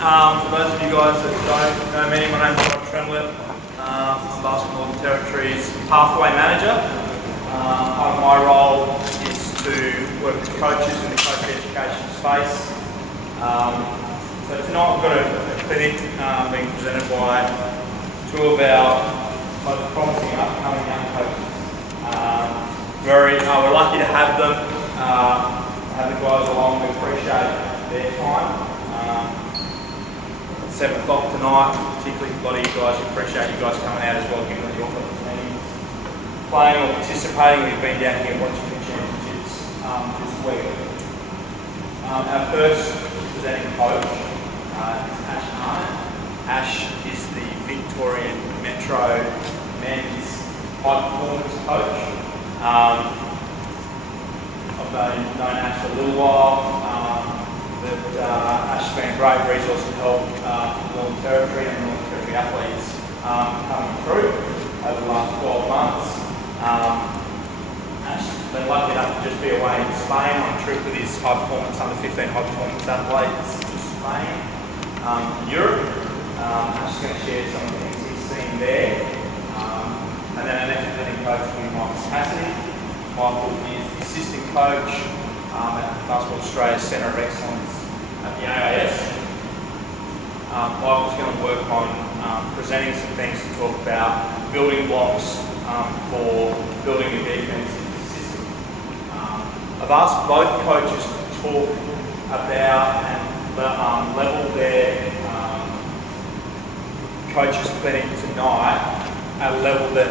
For those of you guys that don't know me, my name's Rob Tremlett. I'm Basketball Northern Territories Pathway Manager. Part of my role is to work with coaches in the coach education space. So tonight we've got a clinic being presented by two of our most promising upcoming young coaches. We're lucky to have them, have the guys along. We appreciate their time. 7 o'clock tonight, particularly a lot of you guys, we appreciate you guys coming out as well, given that you're playing or participating. We've been down here watching the championships this week. Our first presenting coach is Ash Arnott. Ash is the Victorian Metro men's high performance coach. I've known Ash for a little while. Ash has been a great resource to help Northern Territory and Northern Territory athletes coming through over the last 12 months. Ash has been lucky enough to just be away in Spain on a trip with his under 15 high performance athletes to Spain, Europe. Ash is going to share some of the things he's seen there. And then our next presenting coach will be Michael Cassidy. Michael is the assistant coach at Basketball Australia's Centre of Excellence at the AIS. Michael's going to work on presenting some things to talk about building blocks for building a defensive system. I've asked both coaches to talk about and level their coaches clinic tonight at a level that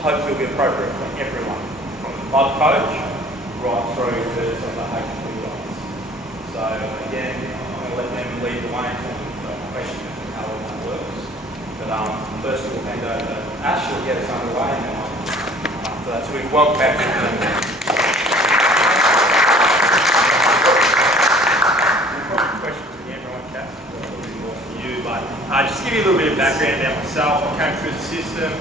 hopefully will be appropriate for everyone, from the club coach right through to some of the HP guys. So again, I'm going to let them lead the way in terms of questions and how all that works. But first we'll hand over to Ash, who'll get us underway, and then after that, so we've welcomed back to them. Questions again, right, Cass? A little bit more for you, but just to give you a little bit of background about myself, I came through the system,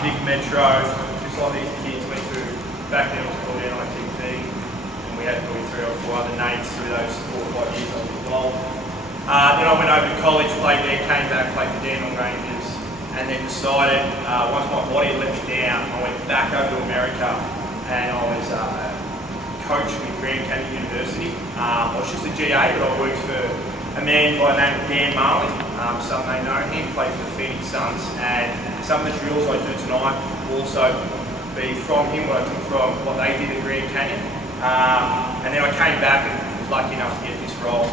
Vic Metro, just like these kids went through. Back then it was called NITP, and we had probably 3 or 4 other names through those 4 or 5 years I was involved. Then I went over to college, played there, came back, played for Dandenong Rangers, and then decided, once my body had let me down, I went back over to America, and I was coach with Grand Canyon University. I was just a GA, but I worked for a man by the name of Dan Marley. Some may know him, played for the Phoenix Suns, and some of the drills I do tonight will also be from him, what I took from what they did at Grand Canyon. And then I came back and was lucky enough to get this role,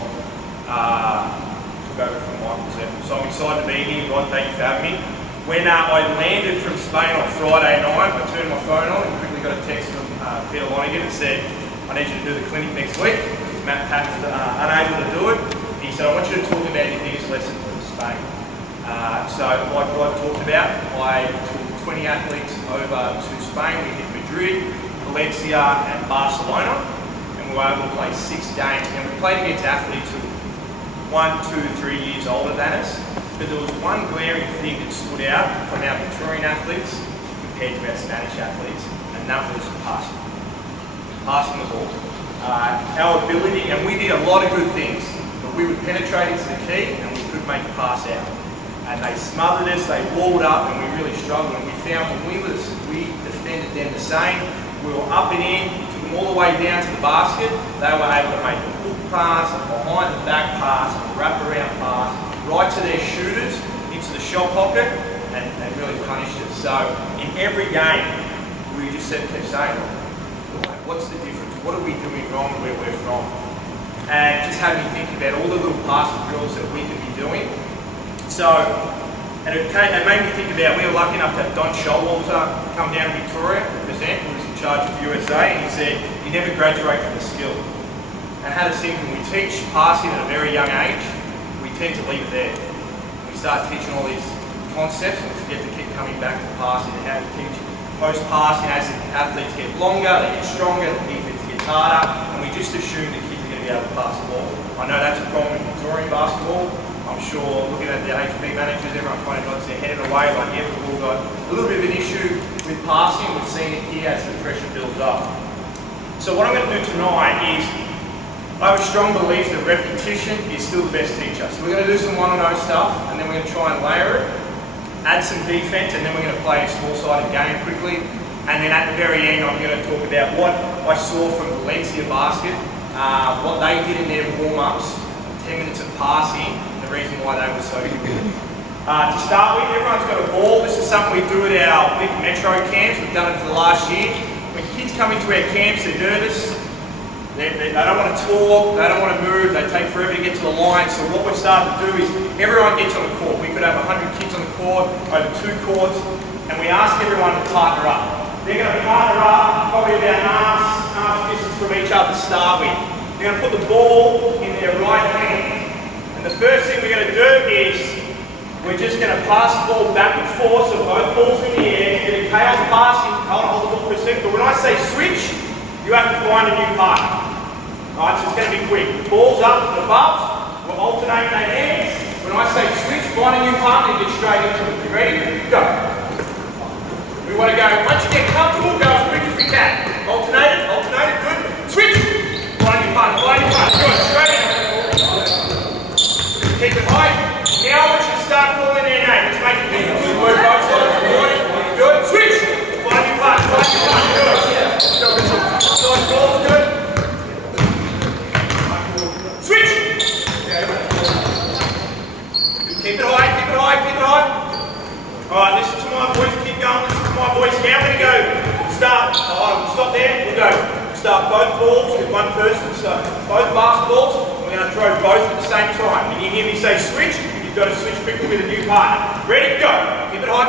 took over from Michael Zeppel. So I'm excited to be here, Rod, thank you for having me. When I landed from Spain on Friday night, I turned my phone on and quickly got a text from Peter Lonergan and said, I need you to do the clinic next week, because Matt Patton's unable to do it. He said, I want you to talk about your biggest lesson from Spain. So like Rod talked about, I took 20 athletes over to Spain. We hit Madrid, Valencia and Barcelona, and we were able to play 6 games. And we played against athletes who were 1, 2, 3 years older than us, but there was one glaring thing that stood out from our Victorian athletes compared to our Spanish athletes, and that was passing. Passing the ball. Our ability, and we did a lot of good things, but we would penetrate into the key and we could make a pass out. And they smothered us, they walled up, and we really struggled. And we found when we defended them the same, we were up and in, took them all the way down to the basket, they were able to make a hook pass, a behind the back pass, a wrap around pass, right to their shooters, into the shot pocket, and really punished us. So in every game, we just kept saying, what's the difference? What are we doing wrong where we're from? And just had me think about all the little passing drills that we could be doing. So, and it made me think about, we were lucky enough to have Don Showalter come down to Victoria to present, who was in charge of USA, and he said, you never graduate from a skill. And how to think, when we teach passing at a very young age, we tend to leave it there. We start teaching all these concepts and we forget to keep coming back to passing and how to teach post-passing. As the athletes get longer, they get stronger, the defense gets harder, and we just assume the kids are going to be able to pass the ball. I know that's a problem in Victorian basketball. I'm sure looking at the HB managers, everyone kind of nods their head away, like, yeah, we've all got a little bit of an issue with passing. We've seen it here as the pressure builds up. So what I'm going to do tonight is I have a strong belief that repetition is still the best teacher. So we're going to do some one-on-one stuff, and then we're going to try and layer it, add some defense, and then we're going to play a small-sided game quickly. And then at the very end, I'm going to talk about what I saw from Valencia Basket, what they did in their warm-ups, 10 minutes of passing, and the reason why they were so good. To start with, everyone's got a ball. This is something we do at our big metro camps. We've done it for the last year. When kids come into our camps, they're nervous. They don't want to talk, they don't want to move, they take forever to get to the line. So what we're starting to do is everyone gets on the court. We could have 100 kids on the court, over 2 courts, and we ask everyone to partner up. They're going to partner up probably about arms distance from each other to start with. They're going to put the ball in their right hand. And the first thing we're going to do is we're just going to pass the ball back and forth, so both balls in the air, get a chaos passing. Hold the ball for a second, but when I say switch, you have to find a new partner. Alright, so it's going to be quick. The ball's up and above, we'll alternate their hands. When I say switch, find a new partner, get straight into it. You ready? Go. We want to go, once you get comfortable, go as quick as we can. Alternate it, good. Switch! Find a new partner, good, straight in. Keep it high. Now I want you to start calling their name. Let's make it good. Work both sides, good. Switch! Find a new partner, good. Side ball's good. Switch! Keep it high. Alright, listen to my boys, keep going, listen to my boys. Now we're going to go start. Stop there, we'll go. Start both balls with one person. So both basketballs, we're going to throw both at the same time. When you hear me say switch, you've got to switch quickly with a new partner. Ready? Go! Keep it high.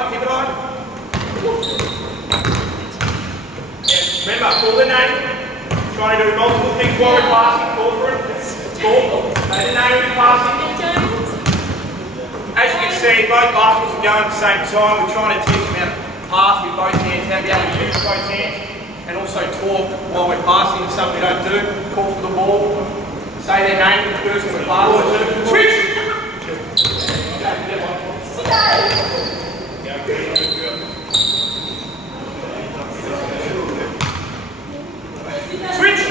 Remember, call the name. Trying to do multiple things while we're passing. Call for it. Call. Say the name we're passing. As you can see, both basketballs are going at the same time. We're trying to teach them how to pass with both hands, how to be able to use both hands, and also talk while we're passing. Something we don't do. Call for the ball. Say their name to the person we're passing. Switch! Switch!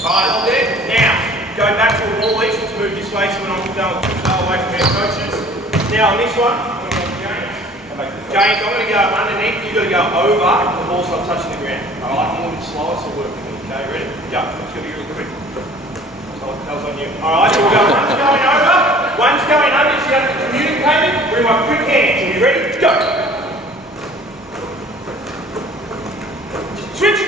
Alright, hold there. Now, go back to a ball each. Let's move this way so we're not going away from our coaches. Now on this one, I'm going to go to James, I'm going to go underneath. You've got to go over. The ball's not touching the ground. Alright, I'm moving slower so we're working. Okay, ready? Go. It's going to be really quick. That was on you. Alright, so we'll go. One's going over. One's going under. So you have to communicate it. Bring my quick hands. Are you ready? Go. Switch.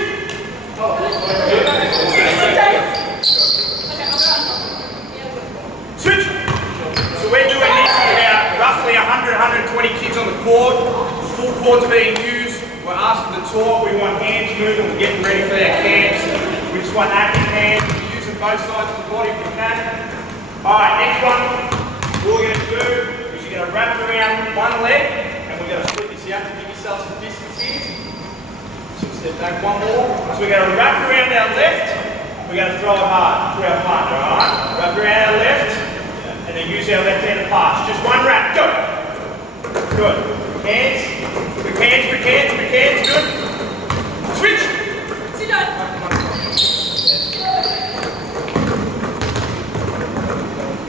Switch. So we're doing this with about roughly 100-120 kids on the court. Full court's being used. We're asking to talk. We want hands moving. We're getting ready for our camps. We just want active hands. We're using both sides of the body if we can. Alright, next one. What we're going to do is you're going to wrap around one leg and we're going to split this. You have to give yourself some distance here. So step back one more. So we're going to wrap around our left. We're going to throw it hard to our partner. Alright? Wrap around our left and then use our left hand to pass. Just one wrap. Go. Good. Hands. Quick hands. Good. Switch. Sit down.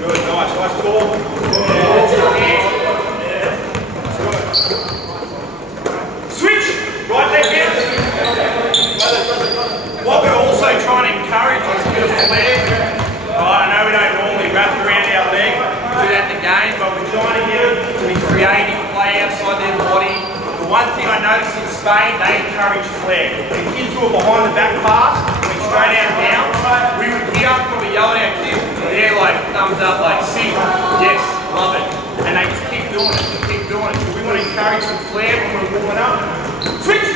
Good, nice ball. Switch! Right leg down. What we're also trying to encourage is a bit of flair. I know we don't normally wrap around our leg, do that in the game, but we're trying to get them to be creative, play outside their body. The one thing I noticed in Spain, they encourage flair. The kids who are behind the back pass, went straight out of bounds, we would hear probably yell at our kids. They're like thumbs up, like see, yes, love it. And they just keep doing it. So we want to encourage some flair when we're warming up. Switch!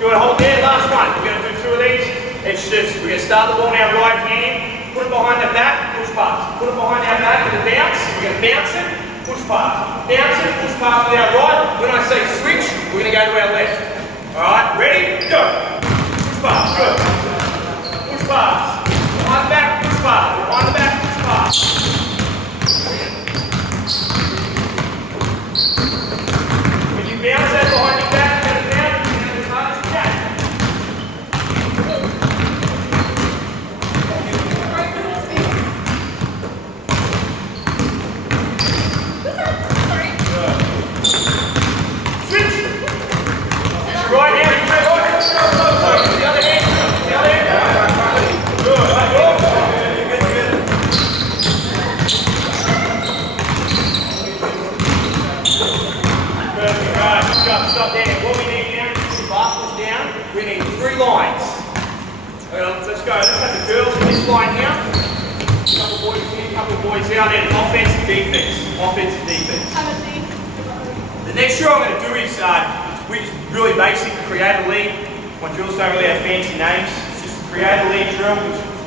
Good, hold there, last one. We're going to do 2 of these. It's just, we're going to start the ball in our right hand, put it behind the back, push pass. Put it behind our back with a bounce. We're going to bounce it. Push pass. Bounce it, push pass with our right. When I say switch, we're going to go to our left. Alright, ready? Go. Push pass. Good. Push pass. Behind pass. When you bounce that behind your back, get it down, you can as hard as you can. Right now, you play right. The other hand. The other hand. Good. Perfect. Right. Stop there. What we need now is to put the basketballs down. We need 3 lines. Let's go. Let's have the girls in this line here. A couple boys here, a couple boys out there. Offense and defense. Offense and defense. The next drill I'm going to do is we just really basic, create a lead. My drills don't really have fancy names. It's just a create a lead drill.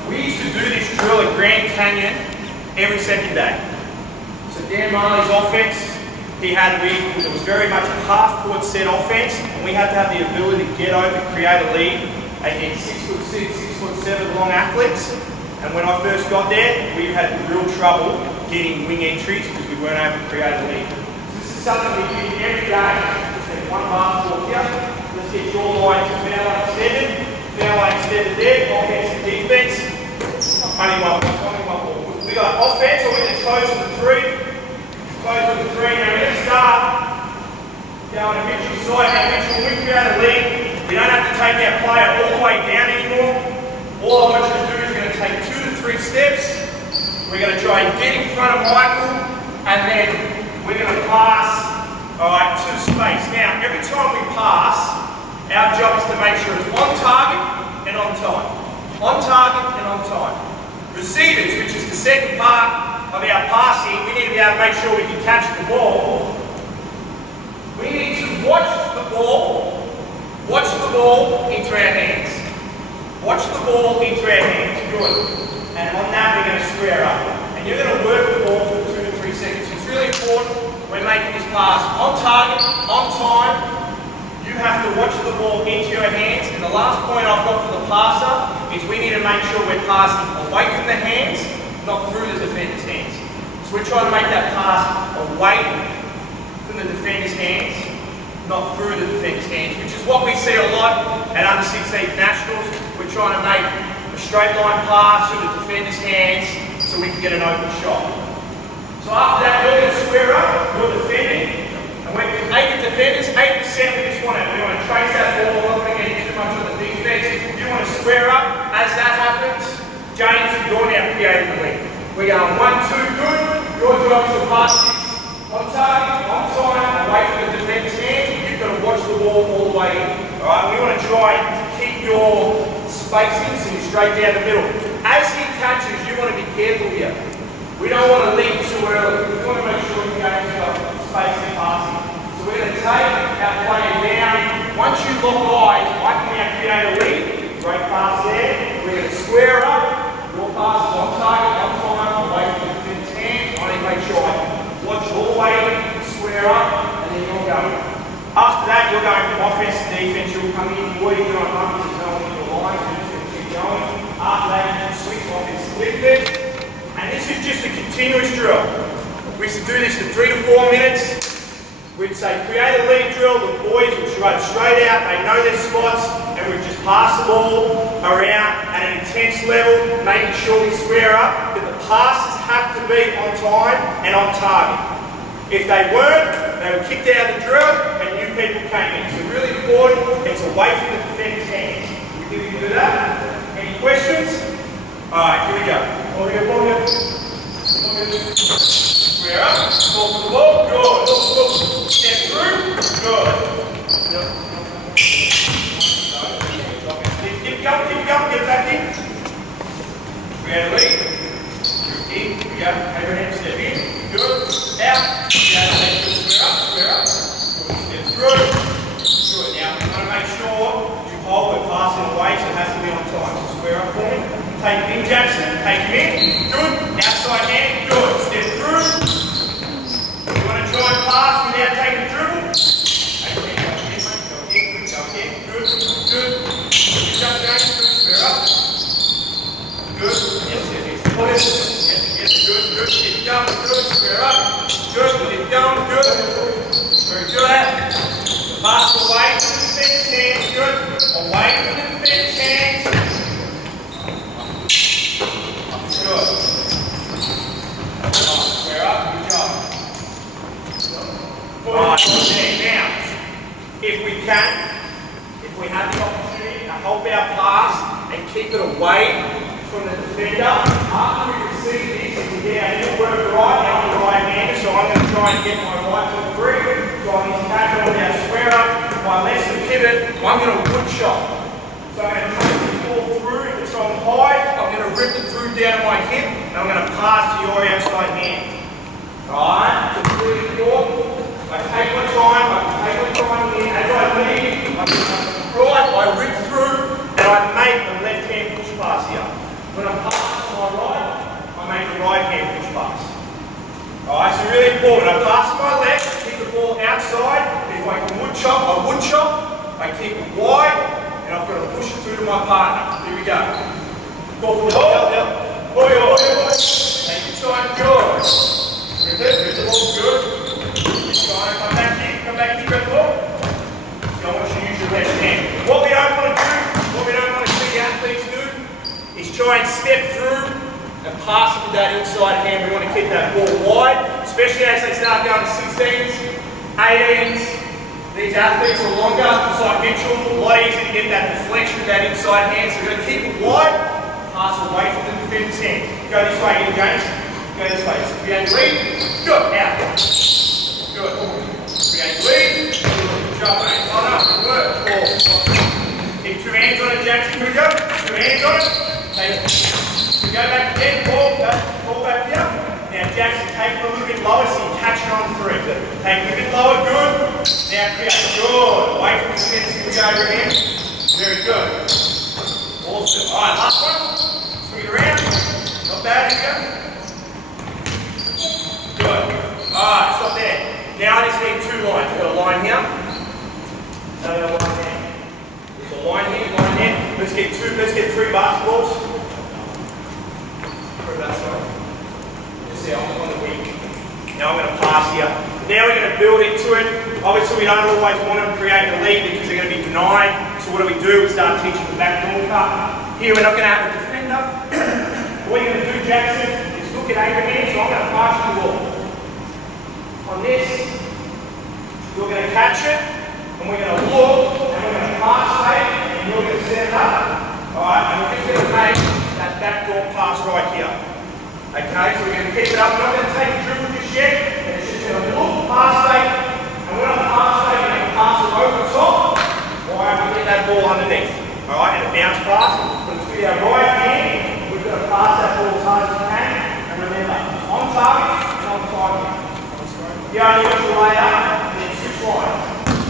We used to do this drill at Grand Canyon every second day. So Dan Marley's offense, it was very much a half-court set offense, and we had to have the ability to get over, create a lead against 6'6", 6'7" long athletes. And when I first got there, we had real trouble getting wing entries because we weren't able to create a lead. So this is something we do every day. One basketball here. Let's get your line to foul line extended. Foul line extended there. Offense and defense. Only one ball. We got offense, so we're going to close with the 3. Close with the 3. Now we're going to start going to Mitchell's side. Now Mitchell, when we create a lead, we don't have to take our player all the way down anymore. All I want you to do is going to take 2 to 3 steps. We're going to try and get in front of Michael, and then we're going to pass. Alright, to space. Now, every time we pass, our job is to make sure it's on target and on time. On target and on time. Receivers, which is the second part of our passing, we need to be able to make sure we can catch the ball. We need to watch the ball into our hands. Watch the ball into our hands. Good. And on that, we're going to square up. And you're going to work the ball for 2 to 3 seconds. It's really important. We're making this pass on target, on time. You have to watch the ball into your hands. And the last point I've got for the passer is we need to make sure we're passing away from the hands, not through the defender's hands. So we're trying to make that pass away from the defender's hands, not through the defender's hands, which is what we see a lot at under-16 nationals. We're trying to make a straight line pass through the defender's hands so we can get an open shot. So after that, you're going to square up, you're defending, and we're 80 defenders, 80% we just want to trace that ball, we're not going to get too much on the defense. You want to square up. As that happens, James, you're now creating the lead. We're going 1, 2, good. Your job is to pass this on target, on time, away from the defender's hands. You've got to watch the ball all the way in. Alright, we want to try and keep your spacing so you're straight down the middle. As he catches, you want to be careful here. We don't want to lead too early. We want to make sure we're going to space and passing. So we're going to take our player down. Once you lock eyes, I can now create a lead. Great pass there. We're going to square up. Your pass is on target, on time, away from the defender's hands. I need to make sure I watch all the way, square up, and then you're going. After that, you're going from offense to defense. You'll come in, boy, you're on bumpers, there's no one in your line, so you're just going to keep going. After that, you can switch offense to defense. And this is just a continuous drill. We used to do this for 3 to 4 minutes. We'd say create a lead drill. The boys would run straight out. They know their spots, and we'd just pass the ball around at an intense level, making sure we square up. But the passes have to be on time and on target. If they weren't, they were kicked out of the drill, and new people came in. So really important. It's away from the defender's hands. We can do that. Any questions? All right, here we go. Square up, pull for the ball, good. Step through, good. Keep going, get back in. Create a lead. In, here we go. Abraham, step in, good. Out, square up. Step through, good. Now, you want to make sure you hold it, pass it away, so it has to be on time. So square up for me. Take him in, Jackson. Take him in. Good. Outside hand. Good. Step through. You want to try and pass without taking a dribble? Go again. Good. Good job, Jackson. Good. Square up. Good. Yes. Yes. Good, good. Keep going. Good. Square up. Good. Keep going. Good. Very good. Pass away from the fence hands. Good. Away from the fence hands. Good. Square up. Good job. Alright, there. Now, if we can, if we have the opportunity to help our pass and keep it away from the defender, after we can see this, if we get our heel work right, now I'm the right hander, so I'm going to try and get my right foot free. So I'm going to catch on our square up, my left foot pivot, I'm going to wood shot. So I'm going to take this ball through, if it's on high, I'm going to rip it through down to my hip, and I'm going to pass to your outside hand. Alright, it's really important. I take my time here, as I lead, I rip through, and I make the left hand push pass here. When I pass to my right, I make the right hand push pass. Alright, so really important. I pass to my left, keep the ball outside. If I can wood chop, I wood chop. I keep it wide, and I've got to push it through to my partner. Here we go. Go for the ball. Take your time, good. Rip the ball, good. Come back here, grab the ball. You don't want you to use your left hand. What we don't want to do, what we don't want to see athletes do, is try and step through and pass it with that inside hand. We want to keep that ball wide, especially as they start going to 16s, 18s. These athletes are longer, just like Mitchell, a lot easier to get that deflection with that inside hand. So we're going to keep it wide, pass away from the defender's hand. Go this way again, James. Go this way. So we have lead, go, out. Good. We have lead, good job, mate. Oh no, good work. Keep two hands on it, Jackson. Here we go. Two hands on it. Take it. We go back again, ball back here. Now Jackson, take it a little bit lower so you catch it on three. Take it a bit lower, good. Now clear, good. Away from the fence, here we go over again. Very good. Awesome. Alright, last one. Swing it around. Not bad, here we go. Good. Alright, stop there. Now I just need two lines. We've got a line here. Another line there. There's a line here, line there. Let's get three basketballs. Just see, I'm on the wing. Now I'm going to pass here. Now we're going to build into it. Obviously we don't always want to create a lead because they're going to be denied. So what do? We start teaching the backdoor cut. Here we're not going to have a defender. What you're going to do, Jackson, is look at Abraham. So I'm going to pass you the ball. On this, you're going to catch it, and we're going to look, and we're going to pass it, and you're going to set it up. Alright, and we're just going to make that backdoor pass right here. Okay, so we're going to keep it up. We're not going to take the dribble just yet, and it's just going to look, pass it, and when I pass it, you're going to pass it over the top. Alright, we get that ball underneath. Alright, and a bounce pass, but it's with our right hand, we've got to pass that ball as hard as we can, and remember, on target and on target. You only want to lay up and then switch lines.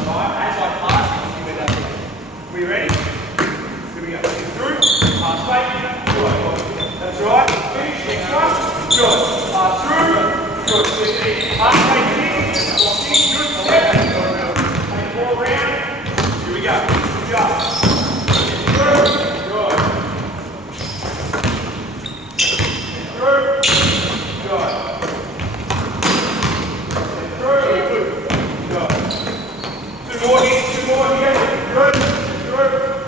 Alright, as I pass, you go down there. We ready? Here we go. Through, pass fake, good. That's right. Finish, next one. Good. Pass through, good. Pass fake in, good. Step. Take the ball around. Here we go. Good job. Through, good. Through, good. Two more here. Good.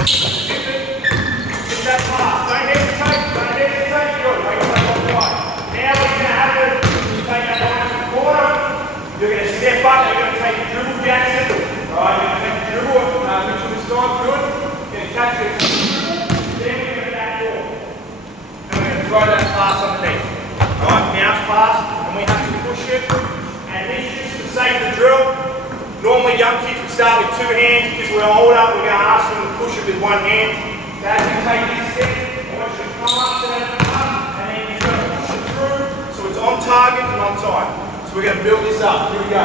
Keep it. Get that pass. Don't hesitate. Good. Wait till I go right. Now we're going to have to take that line to the corner. You're going to step up. You're going to take the dribble, Jackson. Right, you're going to take the dribble. Mitchell this time. Good. You're going to catch it. Then we're going to back forward. And we're going to throw that pass underneath. Right, bounce pass. And we have to push it. And this just to save the drill. Normally young kids would start with two hands because we're older, we're going to ask them to push it with one hand. As you take this step, I want you to come up to that and then you're going to push it through so it's on target and on time. So we're going to build this up. Here we go.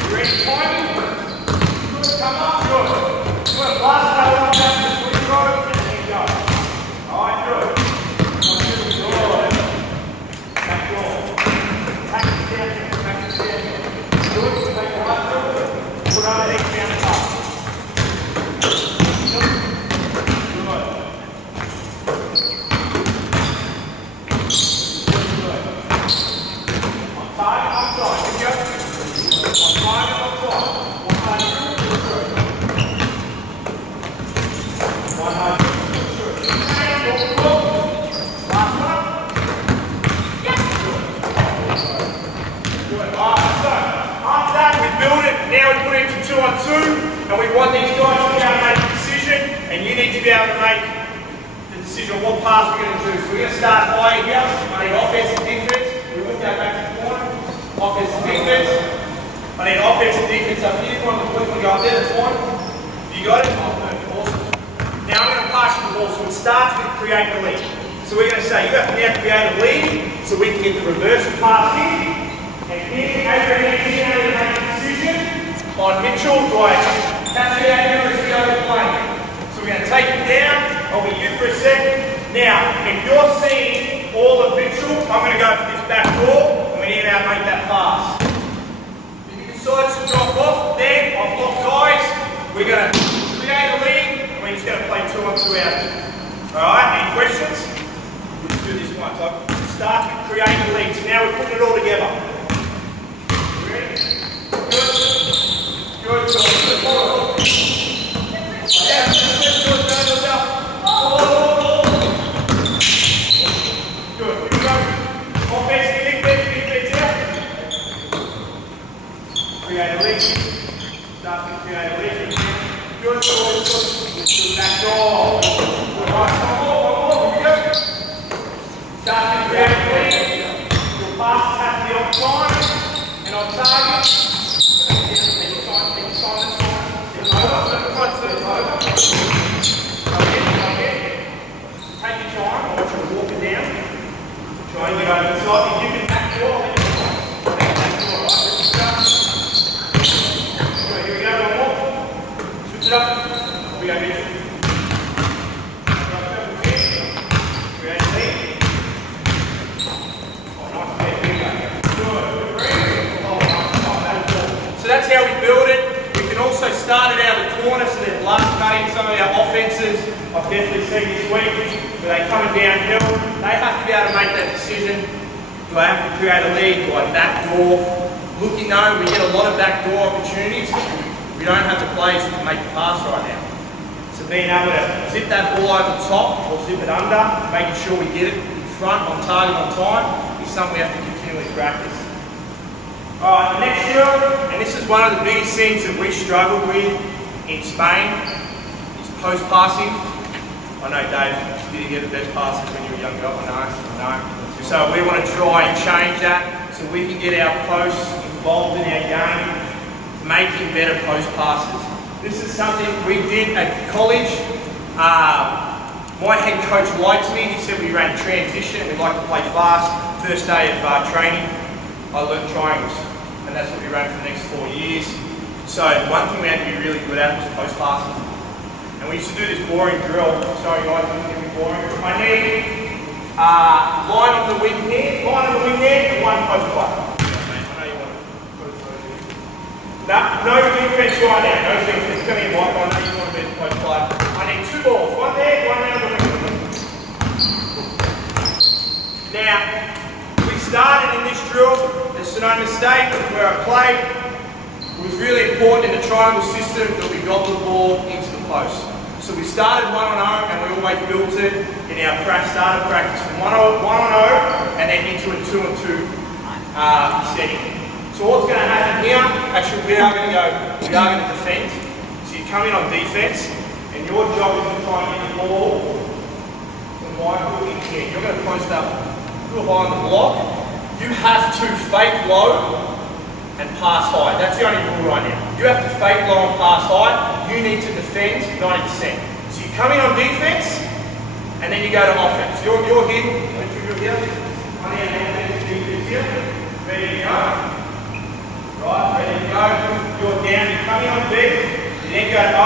You ready to time it? Good, come up, good. Good, last couple of passes, we go, and then go. Alright, good. Good. Back door. Put on the egg down the top. Good. to be able to make the decision on what pass we're going to do. So we're going to start high here. I need offense and defense. We look down back to the corner. Offense and defense. I need offense and defense up here. One of the boys want to go up there, that's fine. You got it? Oh, perfect, awesome. Now I'm going to pass you the ball, so it starts with creating a lead. So we're going to say you have to now create a lead so we can get the reverse pass here. And here, Abraham here to make a decision on Mitchell. Right, catch it out here as we go to play. So we're going to take it down. I'll be you for a second. Now, if you're seeing all of Mitchell, I'm going to go for this back door and we need to now make that pass. If you decide to drop off, then I've got guys. We're going to create a lead and we're just going to play 2-on-2 out. Alright, any questions? We'll just do this one. So it starts with creating leads. Now we're putting it all together. Ready? Good. Good. Good. Yeah, let's do it. Good. Here we go. Offense, defense out. Create a lead. Start to create a lead. Good. Good. Back door. Alright, one more. Here we go. Start to create a lead. Your passes have to be on time and on target. Take your time, I want you to walk it down. Try and get over the side. If you can back door, then you're fine. Back door, right? Here we go, one more. Switch it up. Here we go, Mitchell. Create a lead. Oh, nice there, here we go. Good, good breathe. Oh, nice. So that's how we build it. We can also start it out of the corner so they're blast cutting some of our offenses. I've definitely seen this week where they're coming downhill. They have to be able to make that decision. Do I have to create a lead? Do I backdoor? Looking though, we get a lot of backdoor opportunities. We don't have the players who can make the pass right now. So being able to zip that ball over the top or zip it under, making sure we get it in front, on target, on time, is something we have to continually practice. Alright, the next drill, and this is one of the biggest things that we struggle with in Spain, is post passing. I know Dave, you didn't get the best passes when you were younger, I know. So we want to try and change that so we can get our posts involved in our game, making better post passes. This is something we did at college. My head coach liked me, he said we ran transition, we like to play fast. First day of training, I learned triangles, and that's what we ran for the next 4 years. So one thing we had to be really good at was post passes. And we used to do this boring drill. Sorry guys, I'm going to be boring. I need line on the wing here, and one post play. I know you want to put it through. No defense right now, no defense. Come here, Mike, I know you want to be the post play. I need 2 balls, one there, one down the wing. Now, we started in this drill at Sonoma State, where I played. It was really important in the triangle system that we got the ball into the post. So we started 1-on-0 and we always built it in our starter practice from 1-on-0 and then into a 2-on-2 setting. So what's going to happen here, actually we are going to defend. So you come in on defense and your job is to try and get the ball from Michael in here. You're going to post up behind the block. You have to fake low and pass high. That's the only rule right now. You have to fake low and pass high. You need to defend 90%. So you come in on defense, and then you go to offense. You're here. You're here. On the defense, defense here. Ready to go. Right, ready to go. You're down. You come in on D. You then go to O,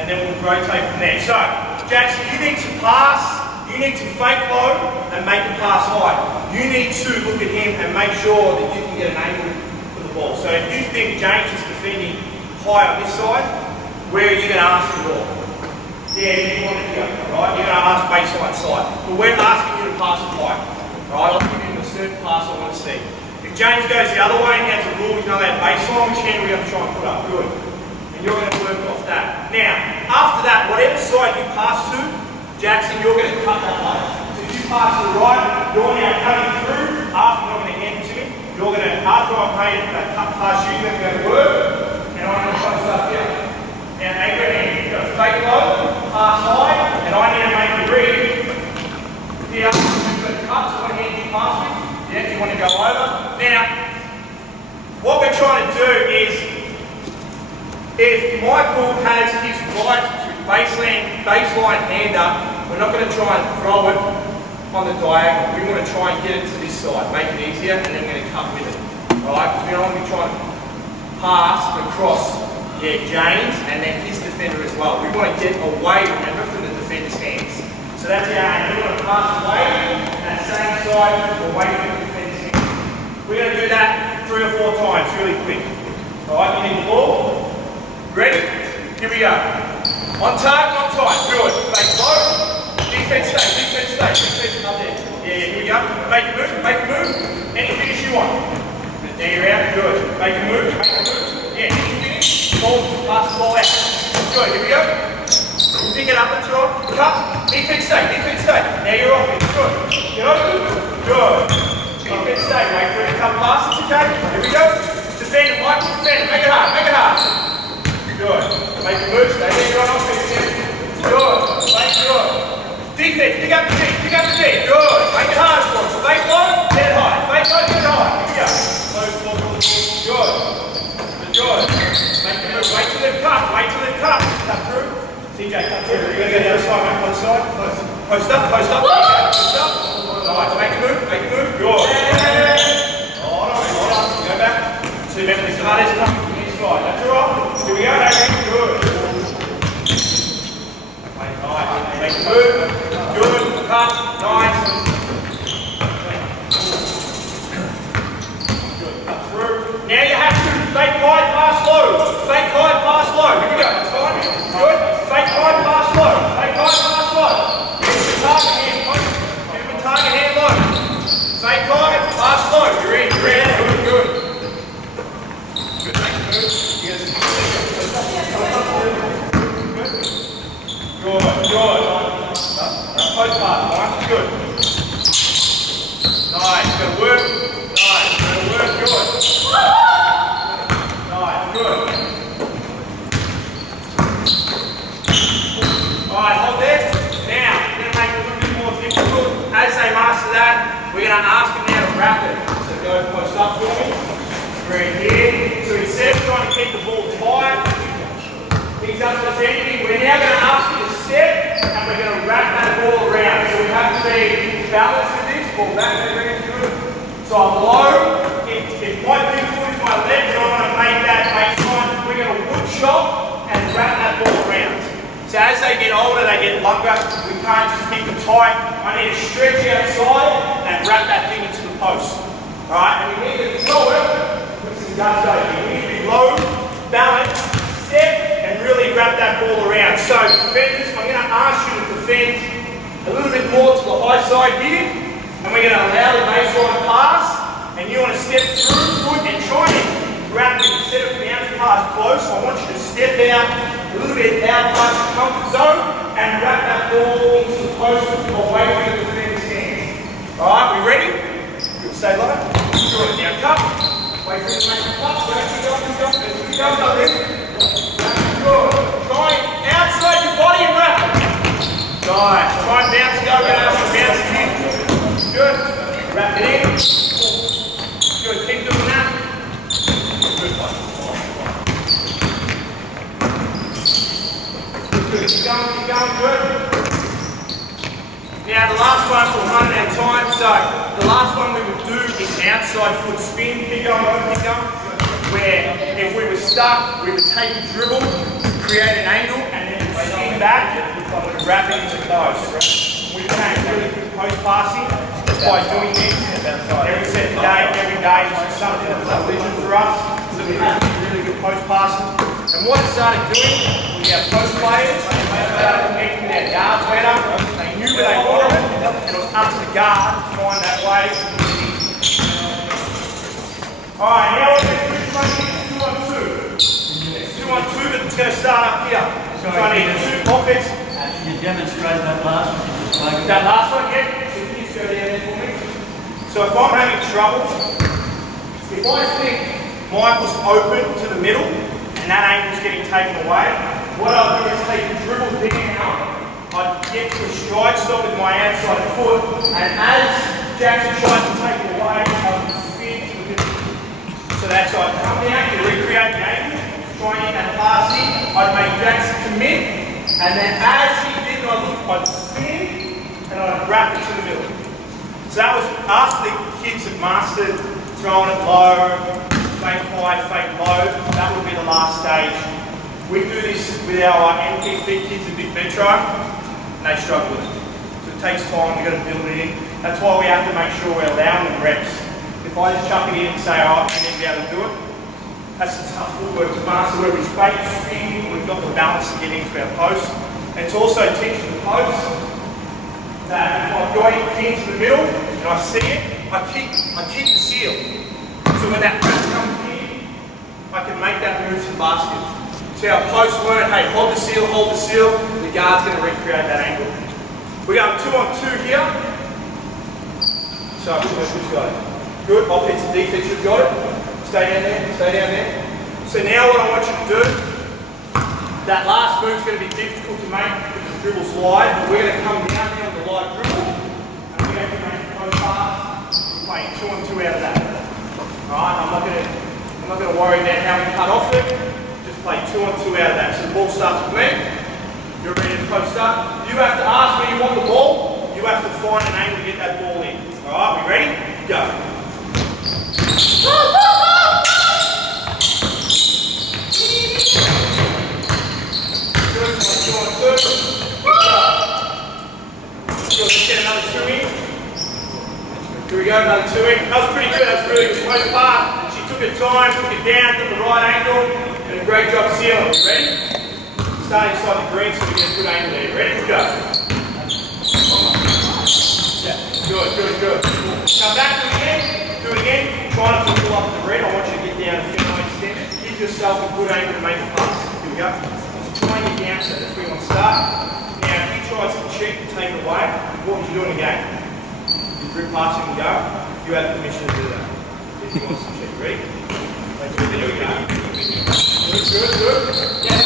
and then we'll rotate from there. So, Jackson, you need to pass. You need to fake low and make a pass high. You need to look at him and make sure that you can get an angle for the ball. So if you think James is defending high on this side, where are you going to ask the ball? Yeah, you want it here, right? You're going to ask baseline side. But we're asking you to pass it high, right? I'll give you a certain pass I want to see. If James goes the other way and has a rule, he's not that baseline, which hand are we going to try and put up? Good. And you're going to work off that. Now, after that, whatever side you pass to, Jackson, you're going to cut that way. So if you pass to the right, you're now cutting through. After you're going to hand it to me, you're going to, after I've made that cut past you, you're going to work, and I'm going to post up here. Now, Abraham, you've got to fake low, pass high. Michael has his right baseline hand up. We're not going to try and throw it on the diagonal. We want to try and get it to this side, make it easier, and then we're going to cut with it. Alright, because we don't want to be trying to pass across James and then his defender as well. We want to get away, remember, from the defender's hands. So that's our aim. We want to pass away that same side, away from the defender's hands. We're going to do that 3 or 4 times really quick. Alright, you need the ball. Ready? Here we go. On target, on time. Good. Fake low. Defense stay, defense stay. Defense up there. Yeah, here we go. Make a move, make a move. Any finish you want. There you're out. Good. Make a move, make a move. Yeah, any finish. Ball, pass the ball out. Good. Here we go. Pick it up and throw it. Cut. Defense stay, defense stay. Now you're off it. Good. Get over. Good. Defense stay. Wait for it to come past. It's okay. Here we go. Defend it, Mike. Defend it. Make it hard. Make it hard. Good. Make a move. Stay there. You're on offense. Good. Make good. Defense. Pick up the team. Pick up the team. Good. Make it hard for us. Fake low. Get it high. Fake low. Get it high. Here we go. Good. Good. Make the move. Wait till they've cut. Wait till they've cut. Cut through. TJ, cut through. You're going to go the other side, mate. Other side. Post up. Post up. Post up. Alright, so make a move. Make a move. Good. Hold on. Go back. So remember, this hard is coming from this side. That's alright. Here we go. Good. Make a move. Good. Cut. Nice. Good. Cut through. Now you have to fake high, pass low. Fake high, pass low. Here we go. That's fine. Good. Fake high, pass low. Fake high, pass low. Give the target hand. Give the target hand low. Fake high, pass low. You're in. You're in. Good. Good. Good. Make a move. Good. Good. Post pass. Right. Good. Nice. Good work. Nice. Good work. Good. Nice. Good. Alright, hold there. Now, we're going to make it a little bit more difficult. As they master that, we're going to ask them now to wrap it. So go post up for me. We're in here. So instead of trying to keep the ball tight, things up to the enemy, we're now going to ask you to step and we're going to wrap that ball around. So we have to be balanced with this. Ball back and around good. So I'm low. If my big foot is my left, and I want to make that baseline, we're going to wood chop and wrap that ball around. So as they get older, they get longer. We can't just keep it tight. I need to stretch outside and wrap that thing into the post. Alright, and we need to throw it with some gusto here. We need to be low, balanced, step, and really wrap that ball around. So defenders, I'm going to ask you to defend a little bit more to the high side here. And we're going to allow the baseline pass. And you want to step through, good, and try and wrap it. Instead of bounce pass close, I want you to step out a little bit out past your comfort zone and wrap that ball into the post away from the defender's hands. Alright, we ready? Good, stay low. Good, now cut. Wait for you to make the cut. Keep going up there. Good. Try outside your body and wrap it. Nice. Try and bounce it over and bounce it in. Good. Wrap it in. Good, keep doing that. Good one. Good, keep going, good. Now the last one, we're running out of time, so the last one we would do is outside foot spin. Keep going, where if we were stuck, we would take a dribble, create an angle, and then spin back, and wrap it into the post. We can really good post passing just by doing this. Every set day, every day, it's something that's a religion for us. So we have really good post passes. And what it started doing, we have post players, they started connecting their guards better. They knew where they wanted it, and it was up to the guard to find that way. Alright, now we're going to do this one here, 2-on-2. It's 2-on-2, but it's going to start up here. So I need 2 offense. Can you demonstrate that last one? That last one, yeah. So can you just go down there for me? So if I'm having trouble, if I think Michael's open to the middle and that angle's getting taken away, what I'll do is take the dribble down, I'd get to a stride stop with my outside foot, and as Jackson tries to take it away, I can spin to the middle. So that's how I come down, you recreate the angle, try and get that pass in, I'd make Jackson commit, and then as he did, I'd spin, and I'd wrap it to the middle. So that was after the kids had mastered throwing it low, fake high, fake low. That would be the last stage. We do this with our MPP kids in Big Metro, and they struggle with it. So it takes time, we've got to build it in. That's why we have to make sure we're allowing them reps. If I just chuck it in and say, oh, you need to be able to do it, that's the tough footwork to master where we fake spin, we've got the balance to get into our post. And it's also teaching the post that if I've got it pinned to the middle and I see it, I keep the seal. So when that wrap comes in, I can make that move to the basket. So our post learn, hey, hold the seal, the guard's going to recreate that angle. We go 2-on-2 here. So who's got it? Good, offense and defense, you've got it. Stay down there, stay down there. So now what I want you to do, that last move's going to be difficult to make because the dribble's wide, but we're going to come down here on the light dribble, and we're going to make the post pass, playing 2-on-2 out of that. Alright, I'm not going to worry about how we cut off it, just play 2-on-2 out of that. So the ball starts with me, you're ready to post up. You have to ask where you want the ball, you have to find an angle to get that ball in. Alright, we ready? Go. Get another 2 in. Here we go, another 2 in. That was pretty good, that was really good. Close pass. She took her time, took it down, took the right angle, and a great job sealing. Ready? Start inside the green so we get a good angle there. Ready? Go. Yeah, good. Come back to it again. Do it again. Try not to pull up the red. I want you to get down a fair line extended. Give yourself a good angle to make a pass. Here we go. So try and get down so that's where you want to start. Now, if he tries to cheat and take it away, what would you do in the game? You grip past him and go. You have permission to do that. If he wants to cheat. Ready? There we go. Good. Yeah.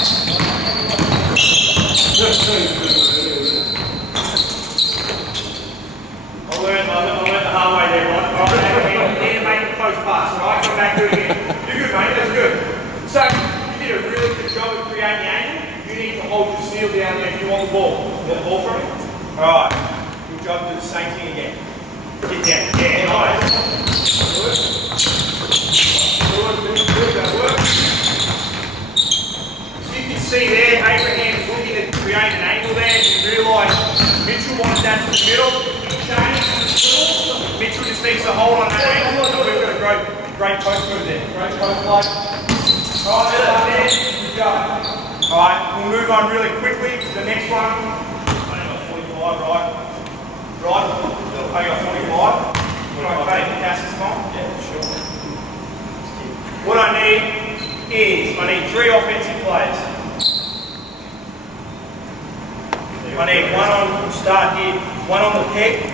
I learned the hard way there, right? Alright, and make a close pass, alright? Come back, do it again. You're good, mate, that's good. So, you did a really good job of creating the angle. You need to hold your seal down there if you want the ball. You got the ball from me? Alright, good job, do the same thing again. Get down, yeah, nice. Good, that works. So you can see there, Abraham is looking at creating an angle there. You realise Mitchell wanted that to the middle. Mitchell just needs to hold on that angle, and we've got a great post move there. Great post play. Alright, there, good job. Alright, we'll move on really quickly to the next one. I got 45, right? Right? I got 45. Can I play for Cass's time? Yeah, for sure. What I need 3 offensive players. I need one on, start here, one on the peg,